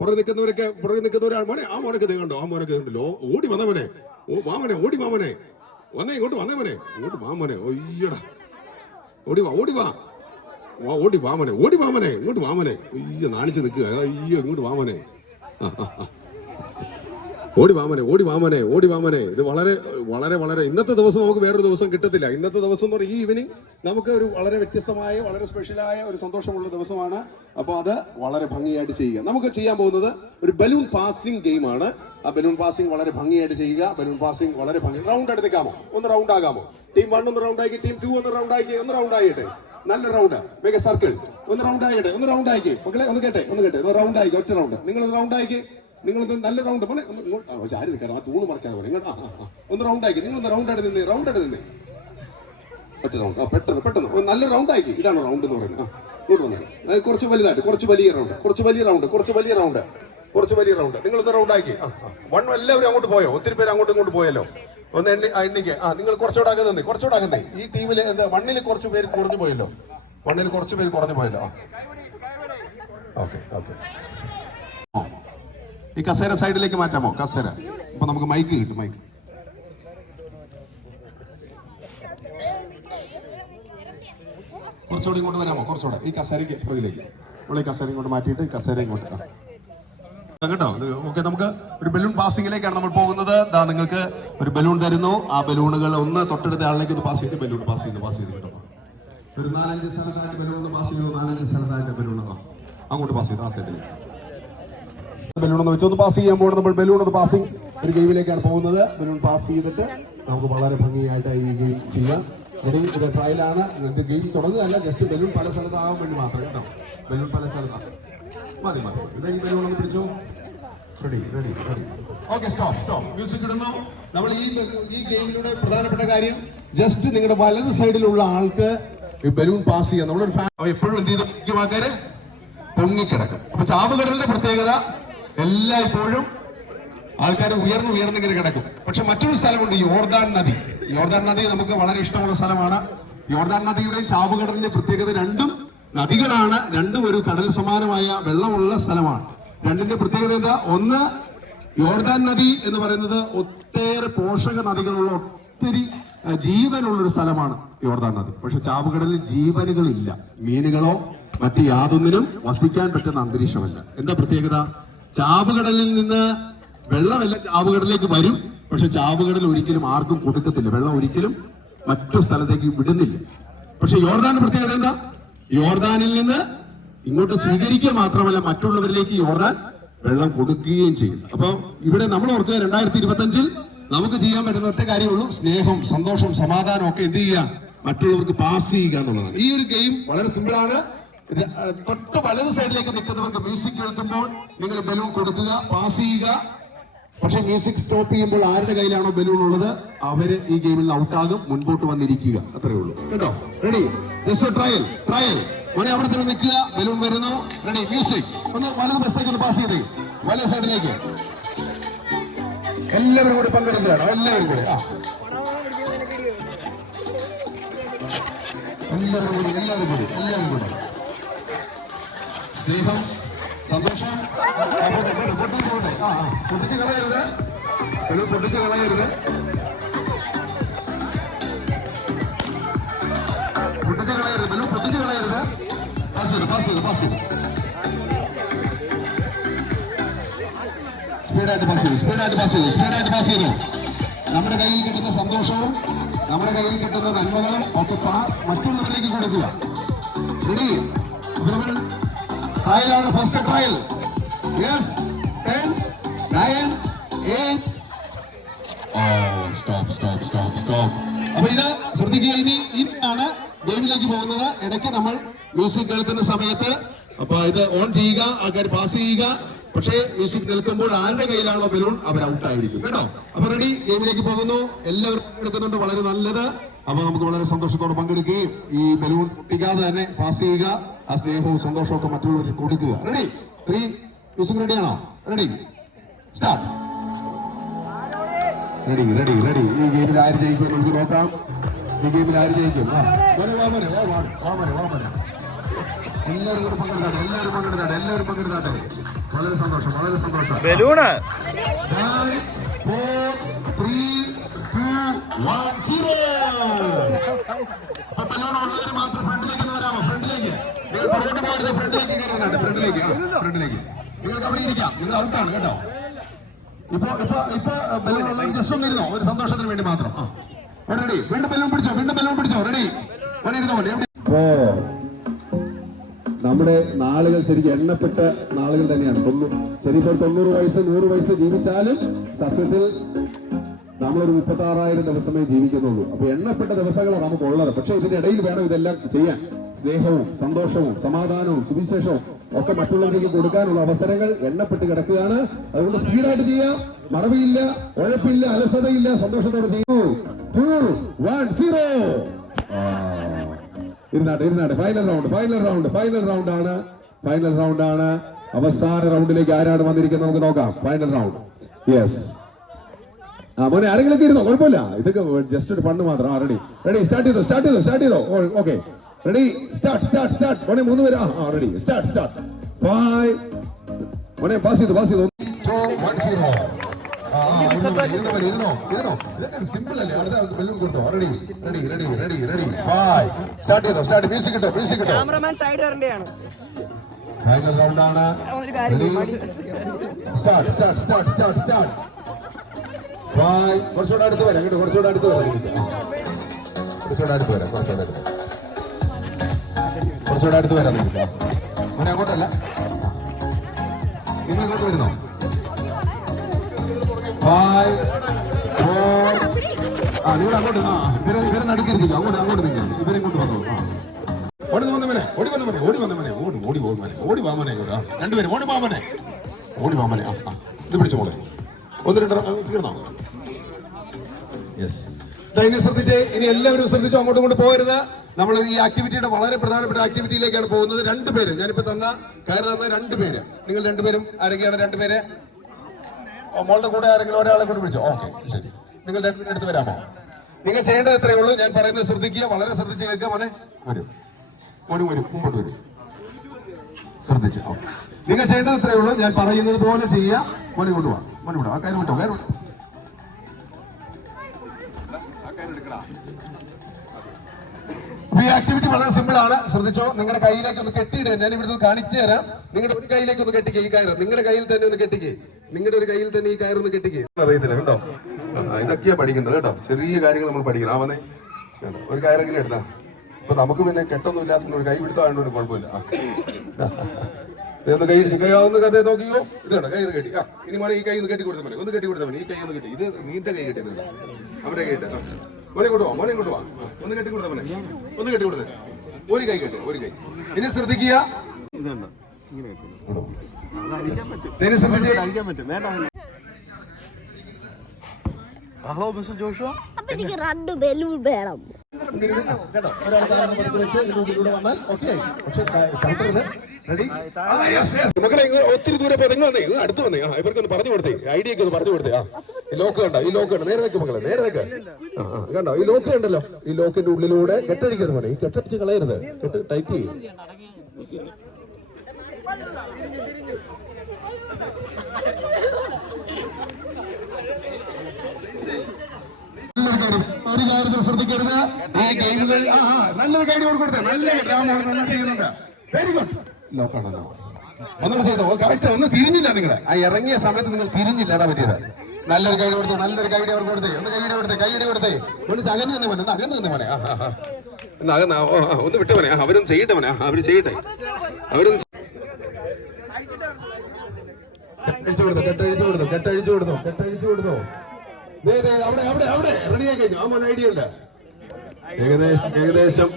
പുറകെ നിൽക്കുന്നവരാണ് മോനെ. ആ മോനൊക്കെ കണ്ടോ, ആ മോനൊക്കെ കണ്ടല്ലോ. ഓടി വന്ന മോനെ, ഓടി വാ മോനെ, വന്നേ ഇങ്ങോട്ട് വാ മോനെ. ഒയ്യടാ, ഓടി വാ മോനെ, ഇങ്ങോട്ട് വാ മോനെ. അയ്യോ നാണിച്ച് നിൽക്കുക, അയ്യോ ഇങ്ങോട്ട് വാ മോനെ. ഓടി വാ മോനെ. ഇത് വളരെ വളരെ വളരെ ഇന്നത്തെ ദിവസം നമുക്ക് വേറൊരു ദിവസം കിട്ടത്തില്ല. ഇന്നത്തെ ദിവസം എന്ന് പറഞ്ഞാൽ ഈ ഈവനിങ് നമുക്ക് ഒരു വളരെ വ്യത്യസ്തമായ, വളരെ സ്പെഷ്യലായ ഒരു സന്തോഷമുള്ള ദിവസമാണ്. അപ്പോൾ അത് വളരെ ഭംഗിയായിട്ട് ചെയ്യുക. നമുക്ക് ചെയ്യാൻ പോകുന്നത് ഒരു ബലൂൺ പാസിംഗ് ഗെയിമാണ്. ആ ബലൂൺ പാസിംഗ് വളരെ ഭംഗിയായിട്ട് ചെയ്യുക. ബലൂൺ പാസിംഗ് വളരെ ഭംഗി. റൗണ്ട് എടുത്തേക്കാമോ? ഒന്ന് റൗണ്ട് ആകാമോ? ടീം 1 ഒന്ന് റൗണ്ട് ആക്കി, ടീം 2 ഒന്ന് റൗണ്ട് ആയിട്ട് നല്ല റൗണ്ട്, വേഗ സർക്കിൾ ഒന്ന് റൗണ്ട് ആക്കി മക്കളെ. ഒന്ന് കേട്ടെ, ഒന്ന് റൗണ്ട് ആക്കി, ഒറ്റ റൗണ്ട്. നിങ്ങൾ റൗണ്ട് ആക്കി, നിങ്ങൾ നല്ല റൗണ്ട് പോലെ ആര് നിൽക്കാതെ ആ തൂണ് മറക്കാതെ പോലെ ഒന്ന് റൗണ്ട് ആക്കി. നിങ്ങളൊന്ന് റൗണ്ട് ആയിട്ട് നിന്നേ ഒറ്റ റൗണ്ട്. പെട്ടെന്ന് നല്ല റൗണ്ട് ആക്കി. ഇതാണ് റൗണ്ട് എന്ന് പറയുന്നത്. ഇങ്ങോട്ട് വന്നത് കുറച്ച് വലുതായിട്ട്, കുറച്ച് വലിയ റൗണ്ട്. നിങ്ങളൊന്ന് റൗണ്ട് ആക്കി. 1 എല്ലാവരും അങ്ങോട്ട് പോയോ? ഒത്തിരി പേര് അങ്ങോട്ടും ഇങ്ങോട്ട് പോയല്ലോ. ഒന്ന് എണ്ണിക്ക്. നിങ്ങൾ കുറച്ചുകൂടെ ആകുന്നേ. ഈ ടീമില് എന്താ 1-ൽ കുറച്ച് പേര് കുറഞ്ഞു പോയല്ലോ. ഓക്കെ. ഈ കസേര സൈഡിലേക്ക് മാറ്റാമോ? കസേര. അപ്പൊ നമുക്ക് മൈക്ക് കിട്ടും. കുറച്ചുകൂടി ഇങ്ങോട്ട് വരാമോ? കുറച്ചുകൂടെ ഈ കസേരയ്ക്ക് പുറകിലേക്ക്. ഈ കസേര ഇങ്ങോട്ട് മാറ്റിയിട്ട് ഈ കസേര ഇങ്ങോട്ട് കേട്ടോ. ഓക്കെ, നമുക്ക് ഒരു ബലൂൺ പാസിംഗിലേക്കാണ് നമ്മൾ പോകുന്നത്. നിങ്ങൾക്ക് ഒരു ബലൂൺ തരുന്നു. ആ ബലൂണുകൾ ഒന്ന് തൊട്ടടുത്ത ആളിലേക്ക് ഒന്ന് പാസ് ചെയ്ത് ബലൂൺ പാസ് ചെയ്ത് കേട്ടോ. ഒരു 4-5 സ്ഥലത്തായിട്ട് ബലൂൺ പാസ് ചെയ്തു. 4-5 സ്ഥലത്തായിട്ട് ബലൂൺ അങ്ങോട്ട് പാസ് ചെയ്തു. ആ സൈഡിലേക്ക് ബലൂൺ ഒന്ന് വെച്ചൊന്ന് പാസ് ചെയ്യാൻ പോകുന്നത്. നമ്മൾ ബലൂൺ ഒന്ന് പാസിംഗ് ഒരു ഗെയിമിലേക്കാണ് പോകുന്നത്. ബലൂൺ പാസ് ചെയ്തിട്ട് നമുക്ക് വളരെ ഭംഗിയായിട്ട് ഈ ഗെയിം ചെയ്യാം. ഇത് ട്രയലാണ്. ഇത് ഗെയിം തുടങ്ങുകയല്ല, ജസ്റ്റ് ബലൂൺ പല സ്ഥലത്താകാൻ വേണ്ടി മാത്രം കേട്ടോ. ബലൂൺ പല സ്ഥലത്താണ്. മതി. ഇത് ഈ ബലൂൺ ഒന്ന് പിടിച്ചോ. റെഡി. Okay, stop. മ്യൂസിക് ഇടുന്നു. നമ്മൾ ഈ ഗെയിമിലൂടെ പ്രധാനപ്പെട്ട കാര്യം ജസ്റ്റ് നിങ്ങളുടെ വലത് സൈഡിലുള്ള ആൾക്ക് ഈ ബലൂൺ പാസ് ചെയ്യാം. നമ്മളൊരു എപ്പോഴും എന്ത് ചെയ്തു ആൾക്കാര് പൊങ്ങിക്കിടക്കും. അപ്പൊ ചാവുകടലിന്റെ പ്രത്യേകത എല്ലായ്പ്പോഴും ആൾക്കാർ ഉയർന്നിങ്ങനെ കിടക്കും. പക്ഷെ മറ്റൊരു സ്ഥലമുണ്ട്, യോർദാൻ നദി നമുക്ക് വളരെ ഇഷ്ടമുള്ള സ്ഥലമാണ്. യോർദാൻ നദിയുടെയും ചാവുകടലിന്റെ പ്രത്യേകത, രണ്ടും നദികളാണ്. രണ്ടും ഒരു കടൽ സമാനമായ വെള്ളമുള്ള സ്ഥലമാണ്. രണ്ടിന്റെ പ്രത്യേകത എന്താ? ഒന്ന്, യോർദാൻ നദി എന്ന് പറയുന്നത് ഒട്ടേറെ പോഷക നദികളുള്ള, ഒത്തിരി ജീവനുള്ളൊരു സ്ഥലമാണ് യോർദാൻ നദി. പക്ഷെ ചാവുകടലിൽ ജീവനുകളില്ല. മീനുകളോ മറ്റ് യാതൊന്നിനും വസിക്കാൻ പറ്റുന്ന അന്തരീക്ഷമല്ല. എന്താ പ്രത്യേകത? ചാവുകടലിൽ നിന്ന് വെള്ളമെല്ലാം ചാവുകടലിലേക്ക് വരും. പക്ഷെ ചാവുകടൽ ഒരിക്കലും ആർക്കും കൊടുക്കത്തില്ല. വെള്ളം ഒരിക്കലും മറ്റു സ്ഥലത്തേക്ക് വിടുന്നില്ല. പക്ഷെ യോർദാന്റെ പ്രത്യേകത എന്താ? യോർദാനിൽ നിന്ന് ഇങ്ങോട്ട് സ്വീകരിക്കുക മാത്രമല്ല, മറ്റുള്ളവരിലേക്ക് യോർദാൻ വെള്ളം കൊടുക്കുകയും ചെയ്യും. അപ്പൊ ഇവിടെ നമ്മൾ ഓർക്കുക, 2025 നമുക്ക് ചെയ്യാൻ പറ്റുന്ന ഒറ്റ കാര്യമുള്ളൂ, സ്നേഹം, സന്തോഷം, സമാധാനം ഒക്കെ എന്ത് ചെയ്യുക? മറ്റുള്ളവർക്ക് പാസ് ചെയ്യുക എന്നുള്ളതാണ്. ഈ ഒരു ഗെയിം വളരെ സിമ്പിൾ ആണ്. തൊട്ട് വലത് സൈഡിലേക്ക് നിൽക്കുന്നവർക്ക് മ്യൂസിക് കേൾക്കുമ്പോൾ നിങ്ങൾ ബലൂൺ കൊടുക്കുക, പാസ് ചെയ്യുക. പക്ഷെ മ്യൂസിക് സ്റ്റോപ്പ് ചെയ്യുമ്പോൾ ആരുടെ കയ്യിലാണോ ബലൂൺ ഉള്ളത് അവര് ഈ ഗെയിമിൽ ഔട്ടാകും. മുൻപോട്ട് വന്നിരിക്കുക, അത്രേ ഉള്ളൂ കേട്ടോ. റെഡി? Just trial. മോനെ അവിടെ തന്നെ നിൽക്കുക. ബലൂൺ വരുന്നു. റെഡി? മ്യൂസിക്. ഒന്ന് വലത് ബസ്സേക്ക് ഒന്ന് പാസ് ചെയ്തേ, വലത് സൈഡിലേക്ക്. എല്ലാവരും കൂടി പങ്കെടുക്കുകയാണ്. എല്ലാവരും കൂടി എല്ലാവരും കൂടി സ്നേഹം, സന്തോഷം. പൊട്ടിച്ച് കളയരുത്, പൊട്ടിച്ച് കളയരുത്, പൊട്ടിച്ച് കളയരുത്, പൊട്ടിച്ച് കളയരുത്. പാസ് ചെയ്തു, പാസ് ചെയ്തു, പാസ് ചെയ്തു. സ്പീഡായിട്ട് പാസ് ചെയ്തു, സ്പീഡായിട്ട് പാസ് ചെയ്തു, സ്പീഡായിട്ട് പാസ് ചെയ്തു. നമ്മുടെ കയ്യിൽ കിട്ടുന്ന സന്തോഷവും നമ്മുടെ കയ്യിൽ കിട്ടുന്ന നന്മകളും ഒക്കെ മറ്റുള്ളവരിലേക്ക് കൊടുക്കുക. റെഡി? ട്രയലാണ്, first trial. Yes, 10, 9, 8. Stop stop stop stop. അപ്പൊ ഇത് ശ്രദ്ധിക്കുക, ഇനിയാണ് ഗെയിമിലേക്ക് പോകുന്നത്. ഇടയ്ക്ക് നമ്മൾ മ്യൂസിക് കേൾക്കുന്ന സമയത്ത് അപ്പൊ ഇത് ഓൺ ചെയ്യുക, ആൾക്കാർ പാസ് ചെയ്യുക. പക്ഷേ മ്യൂസിക് നിൽക്കുമ്പോൾ ആരുടെ കയ്യിലാണോ ബലൂൺ അവർ ഔട്ടായിരിക്കും കേട്ടോ. അപ്പൊ റെഡി, ഗെയിമിലേക്ക് പോകുന്നു. എല്ലാവരും എടുക്കുന്നുണ്ട്, വളരെ നല്ലത്. അപ്പൊ നമുക്ക് വളരെ സന്തോഷത്തോടെ പങ്കെടുക്കുകയും ഈ ബലൂൺ പൊട്ടിക്കാതെ തന്നെ പാസ് ചെയ്യുക. ആ സ്നേഹവും സന്തോഷവും ഒക്കെ മറ്റുള്ളവർക്ക് കൊടുക്കുക. റെഡി? 3 മ്യൂസിക് റെഡിയാണോ? Ready, start. Ready ready ready. ഈ ഗെയിമിൽ ആര് ജയിക്കും നമുക്ക് നോക്കാം. ഈ ഗെയിമിൽ ആര് ജയിക്കും? എല്ലാവരും കൂടെ പങ്കെടുത്താട്ടെ, എല്ലാവരും പങ്കെടുത്താട്ടെ, എല്ലാവരും പങ്കെടുത്താട്ടെ. വളരെ സന്തോഷം, വളരെ സന്തോഷം. ബലൂണ് 5, 4, 3, 2, 1, 0. അപ്പൊ ബലൂൺ ഉള്ളവര് മാത്രം ഫ്രണ്ടിലേക്ക് വരാമോ? ഫ്രണ്ടിലേക്ക് നിങ്ങൾ പുറകോട്ട് പോകരുത്, ഫ്രണ്ടിലേക്ക് കയറുന്നതാണ്. ഫ്രണ്ടിലേക്ക്, ഫ്രണ്ടിലേക്ക്. നിങ്ങൾക്ക് അവിടെ ഇരിക്കാം, നിങ്ങൾ ഔട്ടാണ് കേട്ടോ. ഇപ്പൊ ബലൂൺ ഉള്ളവർ ജസ്റ്റ് ഒന്നിരുന്നോ, ഒരു സന്തോഷത്തിന് വേണ്ടി മാത്രം. റെഡി? വീണ്ടും ബലൂൺ പിടിച്ചോ, വീണ്ടും ബലൂൺ പിടിച്ചോ. റെഡി? ഇരുന്നോ പോലെ. നമ്മുടെ നാളുകൾ ശരിക്കും എണ്ണപ്പെട്ട നാളുകൾ തന്നെയാണ്. ശരിക്കും 90 വയസ്സ് 100 വയസ്സ് ജീവിച്ചാലും സത്യത്തിൽ നമ്മളൊരു 36,000 ദിവസമേ ജീവിക്കുന്നുള്ളൂ. അപ്പൊ എണ്ണപ്പെട്ട ദിവസങ്ങളാണ് നമുക്കുള്ളത്. പക്ഷെ ഇതിനിടയിൽ വേണം ഇതെല്ലാം ചെയ്യാൻ. സ്നേഹവും സന്തോഷവും സമാധാനവും സുവിശേഷവും ഒക്കെ മറ്റുള്ളവർക്ക് കൊടുക്കാനുള്ള അവസരങ്ങൾ എണ്ണപ്പെട്ട് കിടക്കുകയാണ്. അതുകൊണ്ട് സ്പീഡായിട്ട് ചെയ്യാം, മറവിയില്ല, ഉഴപ്പില്ല, അലസതയില്ല, സന്തോഷത്തോടെ ചെയ്യൂ. 2, 1, 0. ഇരുന്നാട്ടെ. ഫൈനൽ റൗണ്ട് ആണ്. അവസാന റൗണ്ടിലേക്ക് ആരാണ് വന്നിരിക്കുന്നത് നമുക്ക് നോക്കാം. Final round. യെസ്. മോനെ ആരെങ്കിലും ഇരുന്നോ, കുഴപ്പമില്ല. ഇതൊക്കെ ജസ്റ്റ് ഒരു ഫണ്ട് മാത്രം. റെഡി? സ്റ്റാർട്ട് ചെയ്തോ. Okay, ready, start. മോനെ 3 പേര്. Ready, start. 5. മോനെ പാസ് ചെയ്തു. 2, 1, 0. ഇരുന്നോ. ഇതൊക്കെ സിമ്പിൾ അല്ലേ? അടുത്ത ബലൂൺ കൊടുത്തോ. റെഡി. 5. സ്റ്റാർട്ട് ചെയ്തോ. മ്യൂസിക് കിട്ടോ. ഫൈനൽ റൗണ്ട് ആണ്. സ്റ്റാർട്ട്. 5. കുറച്ചുകൂടെ അടുത്ത് വരാം കേട്ടോ, കുറച്ചുകൂടെ അടുത്ത് വരാം. മോനെ അങ്ങോട്ടല്ല, നിങ്ങൾ ഇങ്ങോട്ട് വരുന്നോ? 5, 4. നിങ്ങൾ അങ്ങോട്ട്. ഇവരെ നടുക്കരുതില്ല, അങ്ങോട്ട് നിങ്ങൾ ഇവരെ കൊണ്ട് വന്നോ. ഓടി വാ മോനെ. ഇങ്ങോട്ട്. 2 പേര് ഓടി വാ മോനെ. ഇത് പിടിച്ചു മോളെ. 1, 2 തീർന്നോ? യെസ്. ഇനി ശ്രദ്ധിച്ചേ, ഇനി എല്ലാവരും ശ്രദ്ധിച്ചോ, അങ്ങോട്ടും ഇങ്ങോട്ട് പോകരുത്. നമ്മൾ ഈ ആക്ടിവിറ്റിയുടെ വളരെ പ്രധാനപ്പെട്ട ആക്ടിവിറ്റിയിലേക്കാണ് പോകുന്നത്. 2 പേര്, ഞാനിപ്പോ കയറി തന്ന 2 പേര്. നിങ്ങൾ 2 പേരും ആരൊക്കെയാണ്? 2 പേര്. മോളുടെ കൂടെ ആരെങ്കിലും ഒരാളെ കൊണ്ട് വിളിച്ചോ. ഓക്കെ, ശരി. നിങ്ങൾ എടുത്ത് വരാമോ? നിങ്ങൾ ചെയ്യേണ്ടത് എത്രയേ ഉള്ളൂ, ഞാൻ പറയുന്നത് ശ്രദ്ധിക്കുക, വളരെ ശ്രദ്ധിച്ച് കേൾക്കുക. മോനെ വരും, മുമ്പോട്ട് വരും. ശ്രദ്ധിച്ച്. നിങ്ങൾ ചെയ്യേണ്ടത് എത്രയേ ഉള്ളൂ, ഞാൻ പറയുന്നത് പോലെ ചെയ്യുക. മോനെ കൊണ്ടുപോവാ, ആ കാര്യം വിട്ടോ. ഈ ആക്ടിവിറ്റി വളരെ സിമ്പിൾ ആണ്, ശ്രദ്ധിച്ചോ. നിങ്ങളുടെ കയ്യിലേക്ക് ഒന്ന് കെട്ടിയിടുക. ഞാൻ ഇവിടുന്ന് കാണിച്ചു തരാം. നിങ്ങളുടെ ഒരു കയ്യിലേക്ക് ഒന്ന് കെട്ടിക്കേ. ഈ കയറ് നിങ്ങളുടെ കയ്യിൽ തന്നെ ഒന്ന് കെട്ടിക്കേ. നിങ്ങളുടെ ഒരു കയ്യിൽ തന്നെ ഈ കയറൊന്ന് കെട്ടിക്കേ. അറിയത്തില്ല കേട്ടോ, ഇതൊക്കെയാ പഠിക്കേണ്ടത് കേട്ടോ. ചെറിയ കാര്യങ്ങൾ നമ്മൾ പഠിക്കണം. അവനെ ഒരു കയറെങ്കിലും എടുത്താ. ഇപ്പൊ നമുക്ക് പിന്നെ കെട്ടൊന്നും ഇല്ലാത്ത ഒരു കൈ പിടുത്തമായതുകൊണ്ട് ഒരു കുഴപ്പമില്ല. ഒന്ന് കൈ ഇടിച്ച് ഒന്ന് കഥ നോക്കിയോ. ഇതാണ് കൈ ഒന്ന് കെട്ടി. ഇനി മോനെ ഈ കൈ ഒന്ന് കെട്ടി കൊടുത്ത മതി. ഒന്ന് കെട്ടി കൊടുത്ത മതി. ഈ കൈ ഒന്ന് കെട്ടി. ഇത് നീണ്ട കൈ കെട്ടിയതല്ല, അവന്റെ കൈ ഇട്ട. മോനെ കൊണ്ടുപോവാ. ഒന്ന് കെട്ടി കൊടുത്ത മോനെ. ഒന്ന് കെട്ടി കൊടുത്തേ. ഒരു കൈ കെട്ടി, ഒരു കൈ. ഇനി ശ്രദ്ധിക്കുക. ഹലോ മിസ്റ്റർ ജോഷുവ, അപ്പൊ എനിക്ക് 2 ബലൂൺ വേണം. മക്കളെ ഒത്തിരി ദൂരെ അടുത്ത് വന്നേ. ഇവർക്കൊന്ന് പറഞ്ഞു കൊടുത്തേ, ഐഡിയ ഒക്കെ ഒന്ന് പറഞ്ഞു കൊടുത്തേ. ഈ ലോക്ക് കണ്ടോ? ഈ ലോക്ക് കണ്ടോ? നേരെ വെക്ക് മക്കളെ, നേരെ വെക്ക്. കണ്ടോ ഈ ലോക്ക് കണ്ടല്ലോ? ഈ ലോക്കിന്റെ ഉള്ളിലൂടെ കെട്ടടിക്കരുത് പോലെ, ഈ കെട്ടടിച്ച് കളയരുത്, കെട്ട് ടൈറ്റ് ചെയ്യും. ഒരു കാര്യത്തിൽ ശ്രദ്ധിക്കരുത്, ഈ ഗെയിമുകൾ. നല്ലൊരു ഗൈഡ് ഓർക്ക് കൊടുത്തേ, നല്ല രാമോഹൻ ചെയ്യുന്നുണ്ട്. Very good. ലോക്കാണല്ലോ, ഒന്നുകൂടെ ചെയ്തോ. കറക്റ്റ്. ഒന്ന് തിരിഞ്ഞില്ല നിങ്ങൾ, ആ ഇറങ്ങിയ സമയത്ത് നിങ്ങൾ തിരിഞ്ഞില്ലടാ പറ്റിയത്. നല്ലൊരു ഗൈഡ് കൊടുത്തു, നല്ലൊരു ഗൈഡ് അവർക്ക് കൊടുത്തേ. ഒന്ന് കൈയ്യടി കൊടുത്തേ, കൈയ്യടി കൊടുത്തേ. ഒന്ന് അകന്ന് തന്നെ മോനെ, ഒന്ന് അകന്ന് തന്നെ മോനെ. ഒന്ന് അകന്ന് ഒന്ന് വിട്ടു മോനെ. അവരും ചെയ്യട്ടെ മോനെ, അവര് ചെയ്യട്ടെ. അവരും കെട്ടഴിച്ചു കൊടുത്തോ, കെട്ടഴിച്ചു കൊടുത്തോ, കെട്ടഴിച്ചു കൊടുത്തോ, കെട്ടഴിച്ചു കൊടുത്തോ. അവിടെ അവിടെ അവിടെ റെഡിയായി കഴിഞ്ഞു. ആ മോൻ ഐഡിയ ഉണ്ട്. ഏകദേശം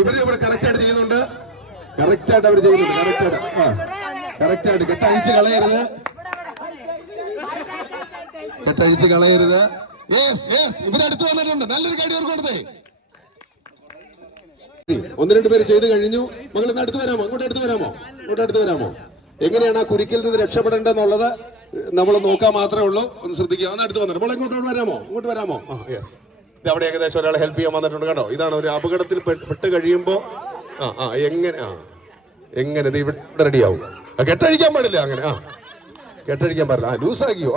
ഇവര് ഇവിടെ കറക്റ്റ് ആയിട്ട് ചെയ്യുന്നുണ്ട്. കറക്റ്റ് ആയിട്ട് അവർ ചെയ്യുന്നുണ്ട്. കറക്റ്റ് ആയിട്ട് കറക്റ്റ് ആയിട്ട് കെട്ടഴിച്ച് കളയരുത്, കെട്ടഴിച്ച് കളയരുത്. ഇവരടുത്ത് വന്നിട്ടുണ്ട്. നല്ലൊരു കാര്യം അവർക്ക് കൊടുത്തേ. ഒന്ന് രണ്ട് പേര് ചെയ്ത് കഴിഞ്ഞു. മകൾ ഇന്ന് അടുത്ത് വരാമോ? ഇങ്ങോട്ട് അടുത്ത് വരാമോ? ഇങ്ങോട്ട് അടുത്ത് വരാമോ? എങ്ങനെയാണ് ആ കുരുക്കിൽ നിന്ന് രക്ഷപ്പെടേണ്ടതെന്നുള്ളത് നമ്മൾ നോക്കാൻ മാത്രമേ ഉള്ളൂ. ഒന്ന് ശ്രദ്ധിക്കുക. ഒന്ന് അടുത്ത് വന്നിട്ട് മോളെ ഇങ്ങോട്ട് വരാമോ? ഇങ്ങോട്ട് വരാമോ? യെസ്. ഇത് അവിടെ ഏകദേശം ഒരാളെ ഹെൽപ്പ് ചെയ്യാൻ വന്നിട്ടുണ്ട്. കേട്ടോ, ഇതാണ് ഒരു അപകടത്തിൽ പെട്ട് കഴിയുമ്പോ എങ്ങനെ ഇത് ഇവിടെ റെഡിയാവും. കെട്ടഴിക്കാൻ പാടില്ല അങ്ങനെ. കെട്ടഴിക്കാൻ പാടില്ല. ലൂസാക്കിയോ?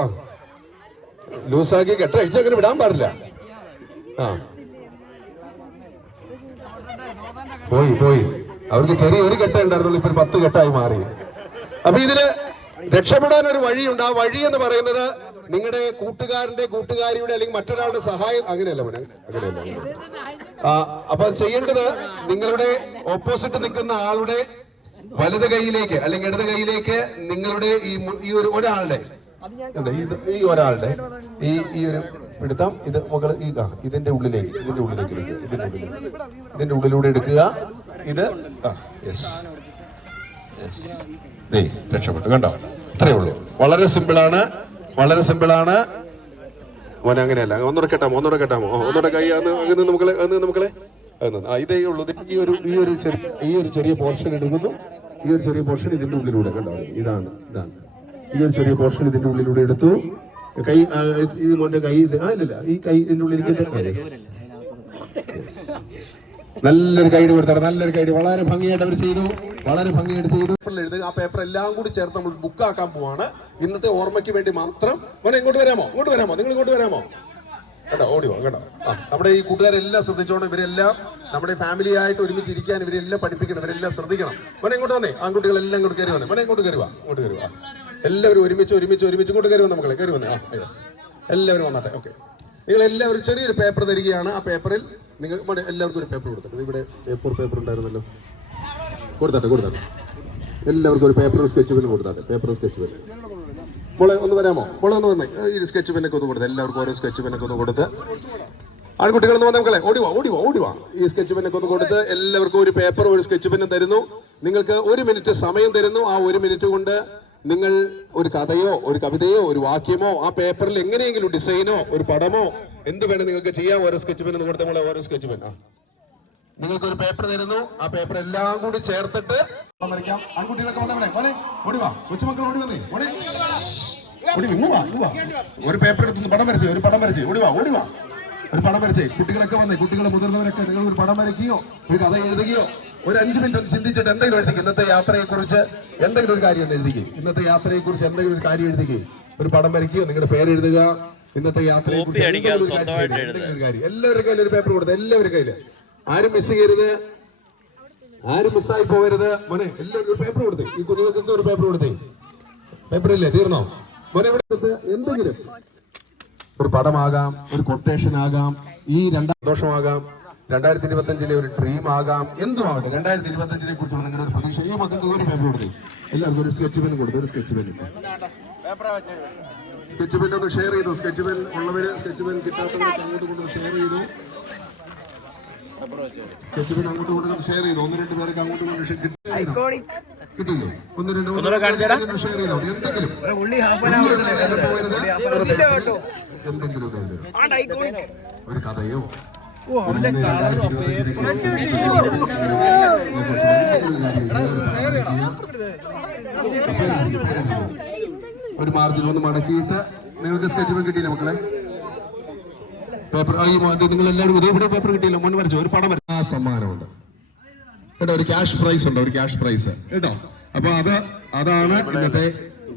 ലൂസാക്കി കെട്ടഴിച്ച് അങ്ങനെ വിടാൻ പാടില്ല. പോയി അവർക്ക് ചെറിയൊരു കെട്ട ഉണ്ടായിരുന്നുള്ളൂ, ഇപ്പൊ 10 കെട്ടായി മാറി. അപ്പൊ ഇതില് രക്ഷപ്പെടാൻ ഒരു വഴിയുണ്ട്. ആ വഴി എന്ന് പറയുന്നത് നിങ്ങളുടെ കൂട്ടുകാരിയുടെ അല്ലെങ്കിൽ മറ്റൊരാളുടെ സഹായം. അങ്ങനെയല്ല മോനെ, അങ്ങനെയല്ല. അപ്പൊ ചെയ്യേണ്ടത് നിങ്ങളുടെ ഓപ്പോസിറ്റ് നിൽക്കുന്ന ആളുടെ വലത് കൈയിലേക്ക് അല്ലെങ്കിൽ ഇടത് കൈയിലേക്ക് നിങ്ങളുടെ ഈ ഒരു ഒരാളുടെ ഈ ഒരാളുടെ ഈ ഒരു പിടുത്തം ഇത് മകള് ഇതിന്റെ ഉള്ളിലേക്ക് ഇതിന്റെ ഉള്ളിലൂടെ എടുക്കുക. ഇത് രക്ഷപ്പെട്ടു. കണ്ടോ? അത്രയേ ഉള്ളൂ. വളരെ സിമ്പിളാണ്, വളരെ സിമ്പിളാണ് മോനെ. അങ്ങനെയല്ല. ഒന്നുകൂടെ കെട്ടാമോ? ഒന്നുകൂടെ കൈ അന്ന് നമുക്കളെ ഇതേ ഉള്ളൂ. ഈ ഒരു ചെറിയ പോർഷൻ എടുക്കുന്നു. ഈ ഒരു ചെറിയ പോർഷൻ ഇതിന്റെ ഉള്ളിലൂടെ. കണ്ടോ? ഇതാണ് ഈ ഒരു ചെറിയ പോർഷൻ ഇതിന്റെ ഉള്ളിലൂടെ എടുത്തു. കൈ ഇത് മോന്റെ കൈ ഇല്ല, ഈ കൈ ഇതിന്റെ ഉള്ളിലേക്ക് നല്ലൊരു ഗൈഡ് കൊടുത്താണ്. നല്ലൊരു ഗൈഡ്. വളരെ ഭംഗിയായിട്ട് അവർ ചെയ്തു, വളരെ ഭംഗിയായിട്ട് ചെയ്തു. ആ പേപ്പർ എല്ലാം കൂടി ചേർത്ത് നമ്മൾ ബുക്കാക്കാൻ പോവാണ്. ഇന്നത്തെ ഓർമ്മയ്ക്ക് വേണ്ടി മാത്രം. മോനെ ഇങ്ങോട്ട് വരാമോ? നിങ്ങൾ ഇങ്ങോട്ട് വരാമോ? കേട്ടോ, ഓടിവോ. കേട്ടോ, നമ്മുടെ ഈ കൂട്ടുകാരെല്ലാം ശ്രദ്ധിച്ചോണം. ഇവരെല്ലാം നമ്മുടെ ഫാമിലി ആയിട്ട് ഒരുമിച്ചിരിക്കാൻ ഇവരെല്ലാം പഠിപ്പിക്കണം, ഇവരെല്ലാം ശ്രദ്ധിക്കണം. മോനെ ഇങ്ങോട്ട് വന്നേ. ആൺകുട്ടികളെല്ലാം ഇങ്ങോട്ട് കയറി വന്നേ. മോനെ ഇങ്ങോട്ട് കയറുക. എല്ലാവരും ഒരുമിച്ച് ഇങ്ങോട്ട് കയറി വന്ന മക്കളെ, കയറി വന്നേ. എല്ലാവരും വന്നാട്ടെ. ഓക്കെ, നിങ്ങൾ എല്ലാവരും ചെറിയൊരു പേപ്പർ തരികയാണ്. ആ പേപ്പറിൽ നിങ്ങൾ എല്ലാവർക്കും ഒരു പേപ്പർ കൊടുത്തത്. ഇവിടെ പേപ്പർ ഉണ്ടായിരുന്നല്ലോ. കൊടുത്താട്ടെ. എല്ലാവർക്കും ഒരു പേപ്പറും സ്കെച്ച് പെന്നും കൊടുത്താട്ടെ. പേപ്പറും സ്കെച്ച് പെൻ. മോളെ ഒന്ന് വരാമോ? മോളെ ഒന്ന് വന്നേ. ഈ സ്കെച്ച് പെന്നൊക്കെ ഒന്ന് കൊടുത്ത് എല്ലാവർക്കും ഓരോ സ്കെച്ച് പെന്നൊക്കെ ഒന്ന് കൊടുത്ത്. ആൺകുട്ടികളൊന്ന് വന്നേ മക്കളെ. ഓടിവാ. ഈ സ്കെച്ച് പെന്നൊക്കെ ഒന്ന് കൊടുത്ത് എല്ലാവർക്കും ഒരു പേപ്പർ ഒരു സ്കെച്ച് പെന്നും തരുന്നു. നിങ്ങൾക്ക് 1 മിനിറ്റ് സമയം തരുന്നു. ആ 1 മിനിറ്റ് കൊണ്ട് നിങ്ങൾ ഒരു കഥയോ ഒരു കവിതയോ ഒരു വാക്യമോ ആ പേപ്പറിൽ എങ്ങനെയെങ്കിലും ഡിസൈനോ ഒരു പടമോ എന്ത് വേണം നിങ്ങൾക്ക് ചെയ്യാം. ഓരോ സ്കെച്ച് പെന്ന് കൊടുത്ത മോളെ ഓരോ സ്കെച്ച് പെൻ. നിങ്ങൾക്ക് ഒരു പേപ്പർ തരുന്നു. ആ പേപ്പർ എല്ലാം കൂടി ചേർത്തിട്ട് വരയ്ക്കാം. ആൺകുട്ടികളൊക്കെ വന്നേ. ഓടിവാ. കൊച്ചുമക്കൾ ഓടി വന്നേ. ഒരു പേപ്പർ എടുത്ത് പടം വരച്ചേ. ഓടിവാ. ഒരു പടം വരച്ചേ. കുട്ടികളൊക്കെ വന്നേ. കുട്ടികളെ മുതിർന്നവരൊക്കെ നിങ്ങൾ ഒരു പടം വരയ്ക്കുകയോ ഒരു കഥ എഴുതുകയോ ഒരു 5 മിനിറ്റ് ചിന്തിച്ചിട്ട് എന്തെങ്കിലും എഴുതിക്കും. ഇന്നത്തെ യാത്രയെക്കുറിച്ച് എന്തെങ്കിലും ഒരു കാര്യം എഴുതിക്കും. ഒരു പടം വരയ്ക്കുകയോ നിങ്ങളുടെ പേര് എഴുതുക. ഇന്നത്തെ യാത്രയെക്കുറിച്ച് എന്തെങ്കിലും ഒരു കാര്യം. എല്ലാവരുടെ കയ്യിൽ ഒരു പേപ്പർ കൊടുത്ത്. എല്ലാവരുടെ കയ്യിൽ ആരും മിസ് ചെയ്യരുത്, ആരും മിസ്സായി പോകരുത്. മോനെ എല്ലാവരും ഒരു പേപ്പർ കൊടുത്തേ. ഈ കുഞ്ഞുങ്ങൾക്കൊക്കെ ഒരു പേപ്പർ കൊടുത്തേ. പേപ്പറില്ലേ? തീർന്നോ മോനെ? ഇവിടെ എന്തെങ്കിലും ഒരു പടമാകാം, ഒരു കൊട്ടേഷൻ ആകാം, ഈ സന്തോഷമാകാം, 2025 ഒരു ഡ്രീം ആകാം, എന്തുമാകട്ടെ. 2025 കുറിച്ചുള്ള നിങ്ങളുടെ ഒരു പ്രതീക്ഷ. ഈ മക്കൾക്ക് ഒരു പേപ്പർ കൊടുത്തേ. എല്ലാവർക്കും ഒരു സ്കെച്ച് പെൻ കൊടുത്തു. ഒരു സ്കെച്ച് പെൻ ഒന്ന് ഷെയർ ചെയ്തു. സ്കെച്ച് പെൻ ഉള്ളവര് സ്കെച്ച് പെൻ കിട്ടാത്തവരൊക്കെ അങ്ങോട്ട് കൊണ്ട് ഷെയർ ചെയ്തു. സ്കെച്ച് പെൻ അങ്ങോട്ട് കൊണ്ട് ഷെയർ ചെയ്തു. 1-2 പേർക്ക് അങ്ങോട്ട് കൊണ്ട് കിട്ടില്ലേ? 1-2 ഷെയർ ചെയ്തോ. എന്തെങ്കിലും ഒരു കഥയോ ഒരു മാർജിൻ ഒന്ന് മടക്കിയിട്ട് നിങ്ങൾക്ക് സ്കെച്ച് ബുക്ക് കിട്ടിയില്ല മക്കളെ? പേപ്പർ നിങ്ങൾ എല്ലാവരും ഇവിടെ പേപ്പർ കിട്ടിയില്ല. മുൻ വരച്ചു ഒരു പടം വരച്ചു. ആ സമ്മാനമുണ്ട് കേട്ടോ, ഒരു ക്യാഷ് പ്രൈസ് ഉണ്ട്, ഒരു ക്യാഷ് പ്രൈസ് കേട്ടോ. അപ്പൊ അതാണ് ഇന്നത്തെ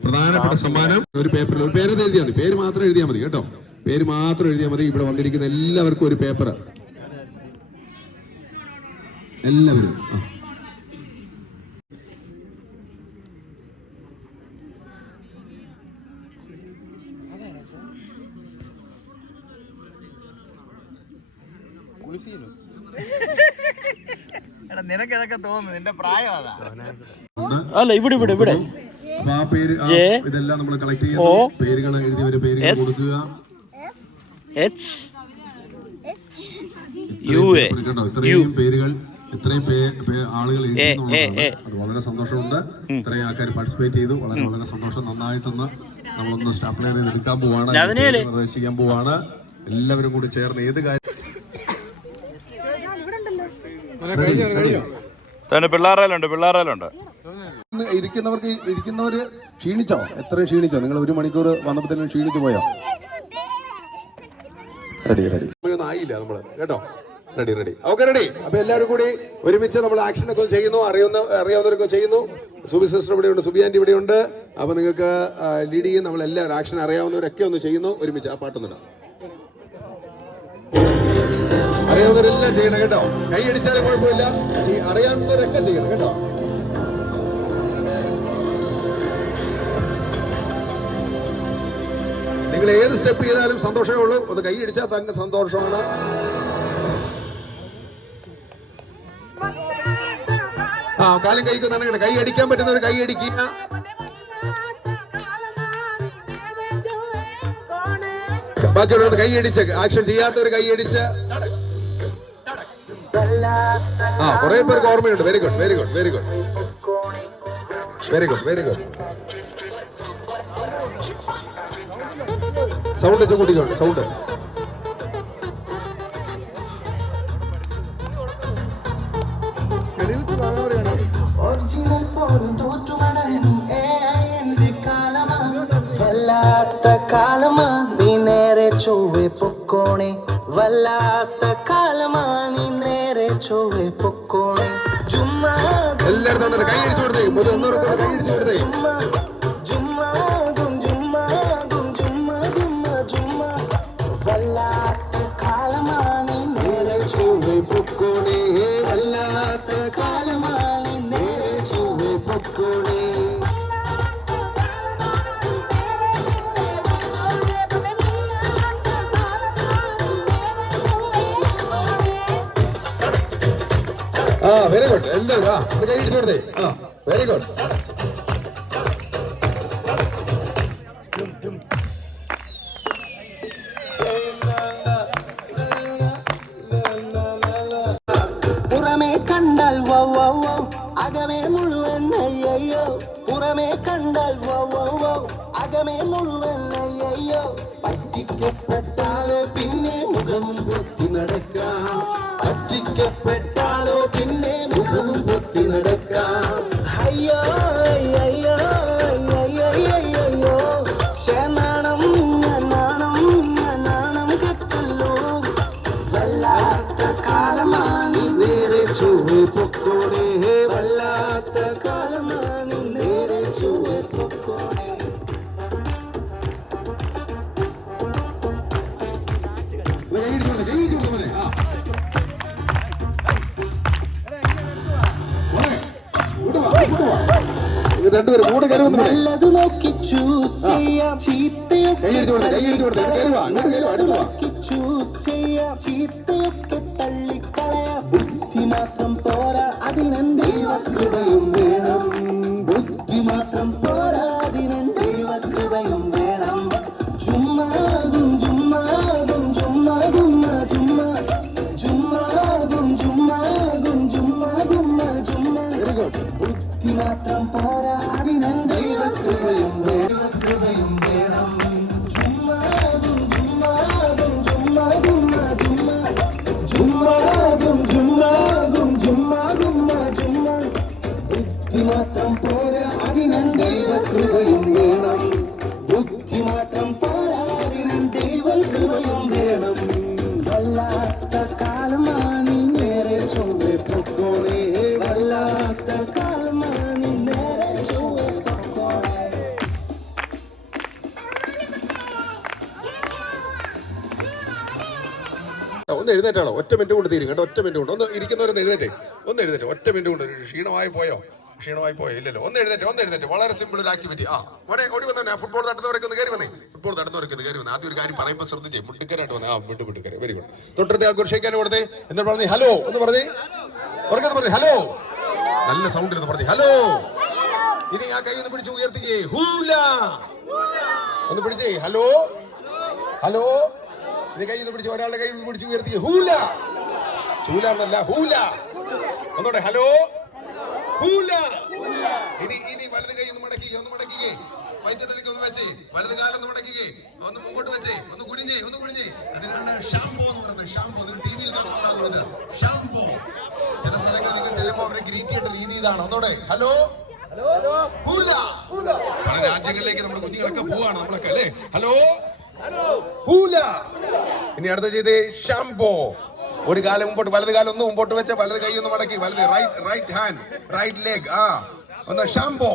പ്രധാനപ്പെട്ട സമ്മാനം. ഒരു പേപ്പറിൽ ഒരു പേര് എഴുതിയാൽ മതി, പേര് മാത്രം എഴുതിയാൽ മതി കേട്ടോ, പേര് മാത്രം എഴുതിയാൽ മതി. ഇവിടെ വന്നിരിക്കുന്ന എല്ലാവർക്കും ഒരു പേപ്പർ, എല്ലാവരും. നിനക്ക് ഇതൊക്കെ തോന്നുന്നു, നിന്റെ പ്രായം അതാ. അല്ല ഇവിടെ അപ്പൊ ആ പേര് ഇതെല്ലാം നമ്മൾ കളക്ട് ചെയ്യുന്നു. പേരുകൾ എഴുതിയവര് പേരുകൾ കൊടുക്കുക. ഇത്രയും പേരുകൾ, ഇത്രയും ആളുകൾ എഴുതുന്നുള്ളതാണ്. അത് വളരെ സന്തോഷമുണ്ട്. ഇത്രയും ആൾക്കാർ പാർട്ടിസിപ്പേറ്റ് ചെയ്തു. വളരെ വളരെ സന്തോഷം. നന്നായിട്ടൊന്ന് നമ്മളൊന്ന് സ്റ്റാപ്ലർ ചെയ്ത് എടുക്കാൻ പോവാണ്, പ്രവേശിക്കാൻ പോവാണ്. എല്ലാവരും കൂടി ചേർന്ന് ഏത് കാര്യം പിള്ളേരാലുണ്ട്. ഇരിക്കുന്നവര് ക്ഷീണിച്ചോ? എത്ര ക്ഷീണിച്ചോ? നിങ്ങൾ 1 മണിക്കൂർ വന്നപ്പോ തന്നെ ക്ഷീണിച്ചു പോയോ? റെഡി ഒന്നും ആയില്ല നമ്മള് കേട്ടോ. Ready okay, ready. അപ്പൊ എല്ലാവരും കൂടി ഒരുമിച്ച് നമ്മൾ ആക്ഷൻ ഒക്കെ ചെയ്യുന്നു. അറിയാവുന്നവരൊക്കെ ചെയ്യുന്നു. സുബി സിസ്റ്റർ ഇവിടെയുണ്ട്, സുബി ആന്റി ഇവിടെയുണ്ട്. അപ്പൊ നിങ്ങൾക്ക് ലീഡ് ചെയ്യും. നമ്മളെല്ലാവരും ആക്ഷൻ അറിയാവുന്നവരൊക്കെ ഒന്ന് ചെയ്യുന്നു ഒരുമിച്ച്. ആ പാട്ടൊന്നുമില്ല, അറിയാവുന്നവരെല്ലാം ചെയ്യണം കേട്ടോ. കൈ അടിച്ചാലും കുഴപ്പമില്ല, അറിയാവുന്നവരൊക്കെ ചെയ്യണം കേട്ടോ. നിങ്ങൾ ഏത് സ്റ്റെപ്പ് ചെയ്താലും സന്തോഷമേ ഉള്ളൂ. ഒന്ന് കൈ അടിച്ചാൽ തന്നെ സന്തോഷമാണ്. കാലം കൈക്ക് തന്നെ കൈ അടിക്കാൻ പറ്റുന്നവർ കൈ അടിക്കുക. ബാക്കിയുള്ളവർ കൈ അടിച്ച്, ആക്ഷൻ ചെയ്യാത്തവർ കൈ അടിച്ച്. കുറെ പേർക്ക് ഓർമ്മയുണ്ട്. Very good. സൗണ്ട് വെച്ച കൂട്ടിക്കോണ്ട് സൗണ്ട്. കാലമാ നീ നേരെ ചൊവ്വെ പൊക്കോണേ, വല്ലാത്ത കാലമാ നീ നേരെ ചൊവ്വെ പൊക്കോണേ. എല്ലാവരും തന്നെ കൈ അടിച്ചു കൊടുത്തേ. കൈ അടിച്ചു കൊടുത്തേ. വല്ലാത്ത കാലമാ നീ നേരെ ചൊവ്വെ പൊക്കോണേ, വല്ലാത്ത കാലമാ നീ നേരെ ചൊവ്വെ പൊക്കോണേ. Very good. എല്ലാവരും കൈ അടിച്ചു കൊടുത്തേ. Very good. പുറമേ കണ്ടാൽ വൗ വൗ വൗ, അകമേ മുഴുവൻ അയ്യോ. പുറമേ കണ്ടാൽ വൗ വൗ വൗ, അകമേ മുഴുവൻ അയ്യോ. പറ്റിക്കപ്പെട്ടാലോ പിന്നെ മുഖവും പൊത്തി നടക്കാം, പറ്റിക്കപ്പെട്ടാലോ പിന്നെ മുഖവും പൊത്തി നടക്കാം. അയ്യോ അയ്യോ അയ്യോ, നാണം നാണം കെട്ടല്ലോ. വല്ലാത്ത കാലമാണ് നേരെ ചൊവ്വെ പൊക്കോണേ, വല്ലാത്ത കാലമാണ് നേരെ ചൊവ്വെ പൊക്കോണേ. രണ്ടുപേരും കൂടെ നല്ലത് നോക്കി ചൂസ് ചെയ്യാം, ചീത്തയൊക്കെ ചീത്തയൊക്കെ തള്ളിക്കളയാം. ബുദ്ധി മാത്രം പോരാ, അതിനും ദൈവകൃപയും വേണം. ബുദ്ധി മാത്രം പോരാ, അതിനും ദൈവകൃപയും വേണം. ചുമ്മാകും ചുമ്മാകും ചുമ്മാ ചുമ്മാ ചുമ്മാ ചുമ്മാകും ചുമ്മാകും ചുമ്മാ ചുമ്മാ ചുമ്മാ. ബുദ്ധി മാത്രം പോരാ, അതിനും ദൈവകൃപയും വേണം. ചുമ്മാകും ചുമ്മാകും ചുമ്മാ ചുമ്മാ ചുമ്മാ ചുമ്മാ എഴുന്നേറ്റാണോ? ഒറ്റ മിനിറ്റ് കൊണ്ട് തീരും കേട്ടോ, ഒറ്റ മിനിറ്റ് കൊണ്ട്. ഒന്ന് ഇരിക്കുന്നവരൊന്ന് എഴുന്നേറ്റേ, ഒറ്റ മിനിറ്റ് കൊണ്ട്. ക്ഷീണമായി പോയോ? ഇല്ലല്ലോ. ഒന്ന് എഴുന്നേറ്റ്. വളരെ സിമ്പിൾ ഒരു ആക്ടിവിറ്റി. ഓടി വന്നേ. ഫുട്ബോൾ തട്ടുന്നവരൊക്കെ ഒന്ന് കയറി വന്നേ. ആദ്യം ഒരു കാര്യം പറയുമ്പോൾ ശ്രദ്ധിച്ചേ. മുട്ടുക്കരായിട്ട് വന്നേ. മുട്ടുക്കര. Very good. തൊട്ടടുത്ത ആൾക്ക് ഷേക്കാൻ കൊടുത്തേ. എന്നിട്ട് പറഞ്ഞേ ഹലോ എന്ന് പറഞ്ഞേ. പറഞ്ഞേ ഹലോ. നല്ല സൗണ്ടിൽ ഒന്ന് പറഞ്ഞേ ഹലോ. ഇനി ആ കൈ ഒന്ന് പിടിച്ച് ഉയർത്തിക്കേ. ഹൂല ഒന്ന് പിടിച്ചേ. ഹലോ. ഇനി കൈ ഒന്ന് പിടിച്ച് ഒരാളുടെ കൈ പിടിച്ച് ഉയർത്തിക്കേ. ഹൂല. ചൂല എന്നല്ല, ഹൂല. ഒന്നോടെ ഹലോ. ഹൂല. ഇനി വലത് കൈ ഒന്ന് മടക്കിക്കേ. വയറ്റത്തിലേക്ക് ഒന്ന് വെച്ചേ. വലത് കാലൊന്ന് മടക്കിക്കേ. ഒന്ന് മുമ്പോട്ട് വെച്ചേ. ഒന്ന് കുനിഞ്ഞേ. അതിനാണ് ഷാംപോ എന്ന് പറയുന്നത്. ഷാംപോ നിങ്ങൾ ടി വിയിൽ കണ്ടുണ്ടാകുന്നത്. ഷാംപോ. ചില സ്ഥലങ്ങളിൽ നിങ്ങൾ ചെല്ലുമ്പോൾ അവരെ ഗ്രീറ്റ് ചെയ്യേണ്ട രീതി ഇതാണ്. ഒന്നോടെ ഹലോ. ഹൂല. പല രാജ്യങ്ങളിലേക്ക് നമ്മുടെ കുഞ്ഞുങ്ങളൊക്കെ പോവാണ് നമ്മളൊക്കെ അല്ലേ. ഹലോ. ഹൂല. ഇനി അടുത്ത ചെയ്തേ ഷാംപോ. ഒരു കാലം മുമ്പോട്ട്, വലത് കാലം ഒന്ന് മുമ്പോട്ട് വെച്ച, വലത് കൈ ഒന്ന് മടക്കി, വലത് റൈറ്റ് ഹാൻഡ്, റൈറ്റ് ലെഗ്. ഒന്ന് ഷാംപോ.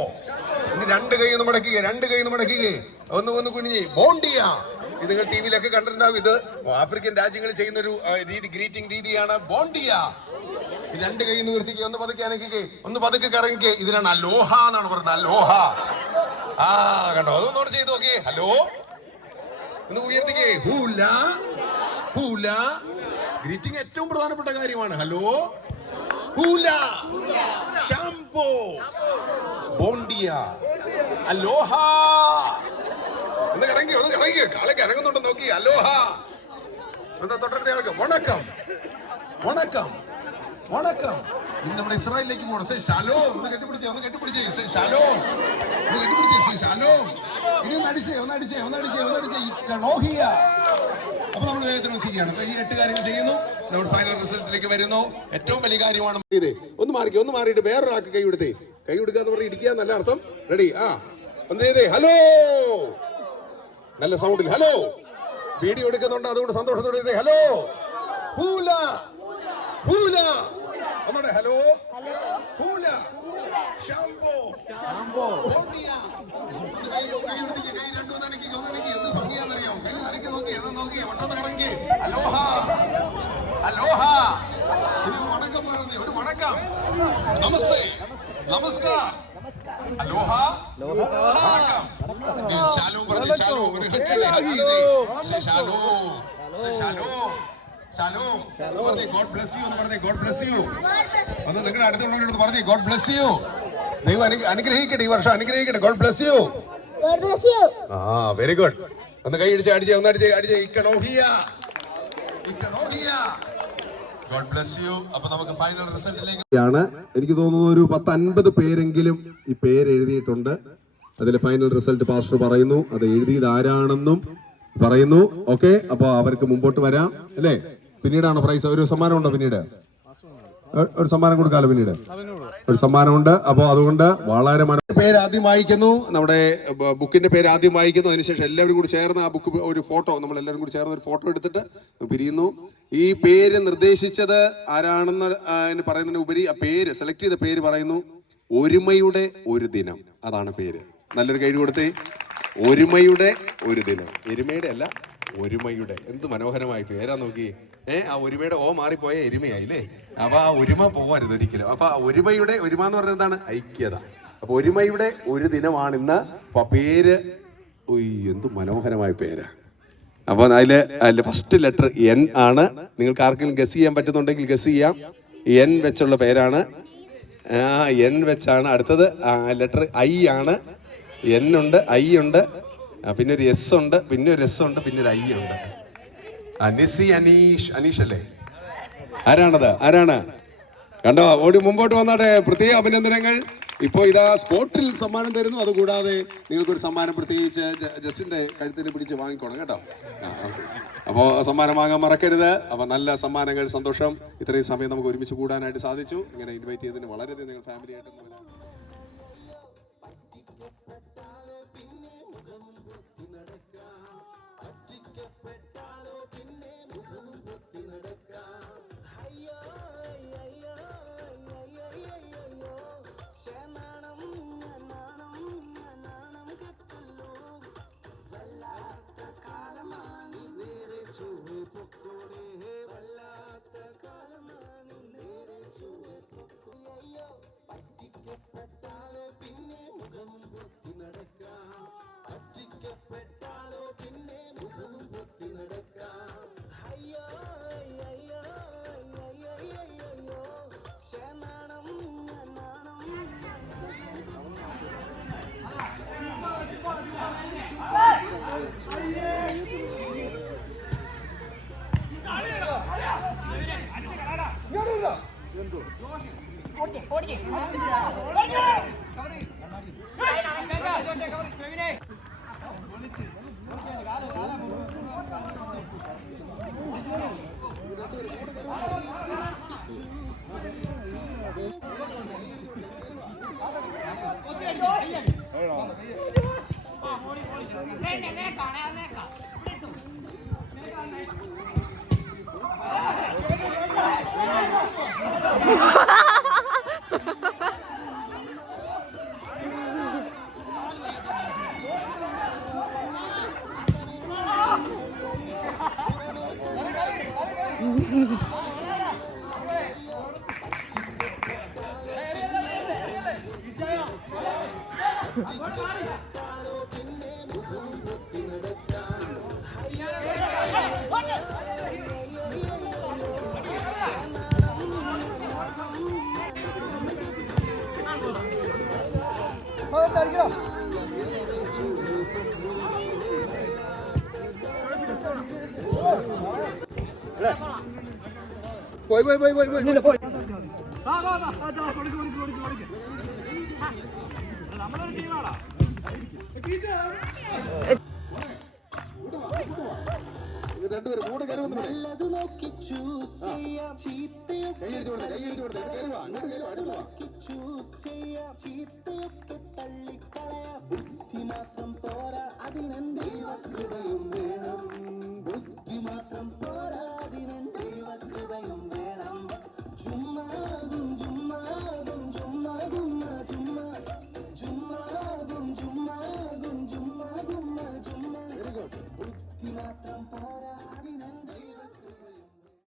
ഇനി രണ്ട് കൈ ഒന്ന് മടക്കിക്കേ. ഒന്ന് കുനിഞ്ഞ് ബോണ്ടിയ. ഇത് നിങ്ങൾ ടി വിയിലൊക്കെ കണ്ടിട്ടുണ്ടാവും. ഇത് ആഫ്രിക്കൻ രാജ്യങ്ങളിൽ ചെയ്യുന്ന ഒരു ഗ്രീറ്റിംഗ് രീതിയാണ് ബോണ്ടിയ. രണ്ട് കൈ ഒന്ന് ഉയർത്തിക്കേ. ഒന്ന് പതുക്കെ അനക്കിക്കേ. ഒന്ന് പതുക്കെ കറങ്ങിക്കേ. ഇതിനാണ് അലോഹ എന്നാണ് പറയുന്നത്. അലോഹ. കണ്ടോ? അതൊന്നോട് ചെയ്ത് നോക്കിയേ. ഹലോ ഒന്ന് ഉയർത്തിക്കേ. ഹൂല. ഗ്രീറ്റിംഗ് ഏറ്റവും പ്രധാനപ്പെട്ട കാര്യമാണ്. ഹലോ. ഹൂല. ഷാംപോ. ബോണ്ടിയ. അലോഹ. ഒന്ന് കറങ്ങി. കാലൊക്കെ ഇറങ്ങുന്നുണ്ടോ നോക്കി. അലോഹ. തൊട്ടടുത്ത ആൾക്ക് വണക്കം. ഇന്ന് നമ്മുടെ ഇസ്രായേലിലേക്ക് പോകണം. ശാലോ. ഒന്ന് കെട്ടിപ്പിടിച്ചേ. ശാലോ. ഇനി ഒന്ന് അടിച്ചേ. ഇക്കണോഹിയ. അപ്പൊ നമ്മൾ വേഗത്തിൽ ചെയ്യുകയാണ്. അപ്പൊ ഈ 8 കാര്യങ്ങൾ ചെയ്യുന്നു. നമ്മൾ ഫൈനൽ റിസൾട്ടിലേക്ക് വരുന്നു. ഏറ്റവും വലിയ കാര്യമാണ് ഇത്. ഒന്ന് മാറിയിട്ട് വേറൊരാൾക്ക് കൈ കൊടുക്കുക എന്ന് പറഞ്ഞ് ഇടിക്കുക എന്നല്ല അർത്ഥം. റെഡി? ഒന്ന് ചെയ്തേ. ഹലോ. നല്ല സൗണ്ടിൽ ഹലോ. വീഡിയോ എടുക്കുന്നുണ്ട്, അതുകൊണ്ട് സന്തോഷത്തോടെ ചെയ്തേ. ഹലോ. ഹൂല. ഒന്നോടെ ഹലോ. ഹൂല. ഷാംപോ. ബോണ്ടിയ. ഒന്ന് കൈ രണ്ടും ഒന്ന് അനക്കി. എന്ത് ഭംഗിയാണെന്നറിയാം. കൈ നനക്കി നോക്കി. ഒട്ടൊന്ന് കറങ്ങി. അലോഹ. ഇത് വണക്കം പറഞ്ഞേ. ഒരു വണക്കം. നമസ്തേ. നമസ്കാർ. അലോഹ. വണക്കം. ശാലോ പറഞ്ഞേ. ശാലോ. ഒരു ഹഗ് ചെയ്തേ. ശാലോ. പറഞ്ഞേ ഗോഡ് ബ്ലെസ് യു എന്ന് പറഞ്ഞേ. God bless U. ഒന്ന് നിങ്ങളുടെ അടുത്തുള്ളവരോട് പറഞ്ഞേ ഗോഡ് ബ്ലെസ് യു. ദൈവം അനുഗ്രഹിക്കട്ടെ. ഈ വർഷം അനുഗ്രഹിക്കട്ടെ. God bless you. Very good. ഒന്ന് കൈ അടിച്ചേ. ഇക്കണോഹിയ. God bless you. അപ്പൊ നമുക്ക് ഫൈനൽ റിസൾട്ടിലേക്ക് എനിക്ക് തോന്നുന്നു ഒരു 10-50 പേരെങ്കിലും ഈ പേര് എഴുതിയിട്ടുണ്ട്. അതിൽ ഫൈനൽ റിസൾട്ട് പാസ്റ്റർ പറയുന്നു. അത് എഴുതിയത് ആരാണെന്നും പറയുന്നു. ഓക്കെ, അപ്പൊ അവർക്ക് മുമ്പോട്ട് വരാം അല്ലേ. പിന്നീടാണ് പ്രൈസ്. ഒരു സമ്മാനം ഉണ്ടോ? പിന്നീട് ഒരു സമ്മാനം കൊടുക്കാമല്ലോ. പിന്നീട് ഒരു സമ്മാനമുണ്ട്. അപ്പോൾ അതുകൊണ്ട് വളരെ പേര് ആദ്യം വായിക്കുന്നു. നമ്മുടെ ബുക്കിന്റെ പേര് ആദ്യം വായിക്കുന്നു. അതിനുശേഷം എല്ലാവരും കൂടി ചേർന്ന് ആ ബുക്ക് ഒരു ഫോട്ടോ, നമ്മൾ എല്ലാവരും കൂടി ചേർന്ന് ഒരു ഫോട്ടോ എടുത്തിട്ട് പിരിയുന്നു. ഈ പേര് നിർദ്ദേശിച്ചത് ആരാണെന്ന് പറയുന്നതിന് ഉപരി ആ പേര് സെലക്ട് ചെയ്ത പേര് പറയുന്നു. ഒരുമയുടെ ഒരു ദിനം. അതാണ് പേര്. നല്ലൊരു കൈ കൊടുത്തേ. ഒരുമയുടെ ഒരു ദിനം. എരുമയുടെ അല്ല, ഒരുമയുടെ. എന്ത് മനോഹരമായ പേരാ നോക്കി. ആ ഒരുമയുടെ ഓ മാറിപ്പോയ എരുമയായില്ലേ. അപ്പൊ ആ ഒരുമ പോകരുത് ഒരിക്കലും. അപ്പൊ ആ ഒരുമ എന്ന് പറഞ്ഞാൽ എന്താണ്? ഐക്യത. അപ്പൊ ഒരുമയുടെ ഒരു ദിനമാണ് ഇന്ന്. അപ്പൊ പേര് എന്ത് മനോഹരമായ പേര്. അപ്പൊ അതില് ഫസ്റ്റ് ലെറ്റർ എൻ ആണ്. നിങ്ങൾക്ക് ആർക്കെങ്കിലും ഗസ് ചെയ്യാൻ പറ്റുന്നുണ്ടെങ്കിൽ ഗസ് ചെയ്യാം. എൻ വെച്ചുള്ള പേരാണ്. എൻ വെച്ചാണ്. അടുത്തത് ലെറ്റർ ഐ ആണ്. എൻ ഉണ്ട്, ഐ ഉണ്ട്, പിന്നെ ഒരു എസ് ഉണ്ട്, പിന്നെ ഒരു എസ് ഉണ്ട്, പിന്നെ ഒരു ഐ ഉണ്ട്. അനിസി അനീഷ് അല്ലേ? ആരാണ്? കണ്ടോ? ഓടി മുമ്പോട്ട് വന്നാട്ടെ. പ്രത്യേക അഭിനന്ദനങ്ങൾ. ഇപ്പോൾ ഇതാ സ്പോട്ടിൽ സമ്മാനം തരുന്നു. അതുകൂടാതെ നിങ്ങൾക്കൊരു സമ്മാനം പ്രത്യേകിച്ച് ജസ്റ്റിന്റെ കഴുത്തിന് പിടിച്ച് വാങ്ങിക്കോണം കേട്ടോ. ഓക്കെ, അപ്പോൾ സമ്മാനം വാങ്ങാൻ മറക്കരുത്. അപ്പോൾ നല്ല സമ്മാനങ്ങൾ. സന്തോഷം. ഇത്രയും സമയം നമുക്ക് ഒരുമിച്ച് കൂടാനായിട്ട് സാധിച്ചു. ഇങ്ങനെ ഇൻവൈറ്റ് ചെയ്തതിന് വളരെയധികം നിങ്ങൾ ഫാമിലി ആയിട്ട് പൊക്കോടെ വല്ല രണ്ടുപേരും കൂടെ കയറി വന്നു നല്ലതു നോക്കി ചൂസ് ചെയ്യാം ചീത്തയൊക്കെ ചൂസ് ചെയ്യാം ചീത്തയൊക്കെ തള്ളിക്കളയാം ബുദ്ധി മാത്രം പോരാ അതിനെന്ത് ദൈവകൃപയും വേണം ബുദ്ധി മാത്രം പോരാ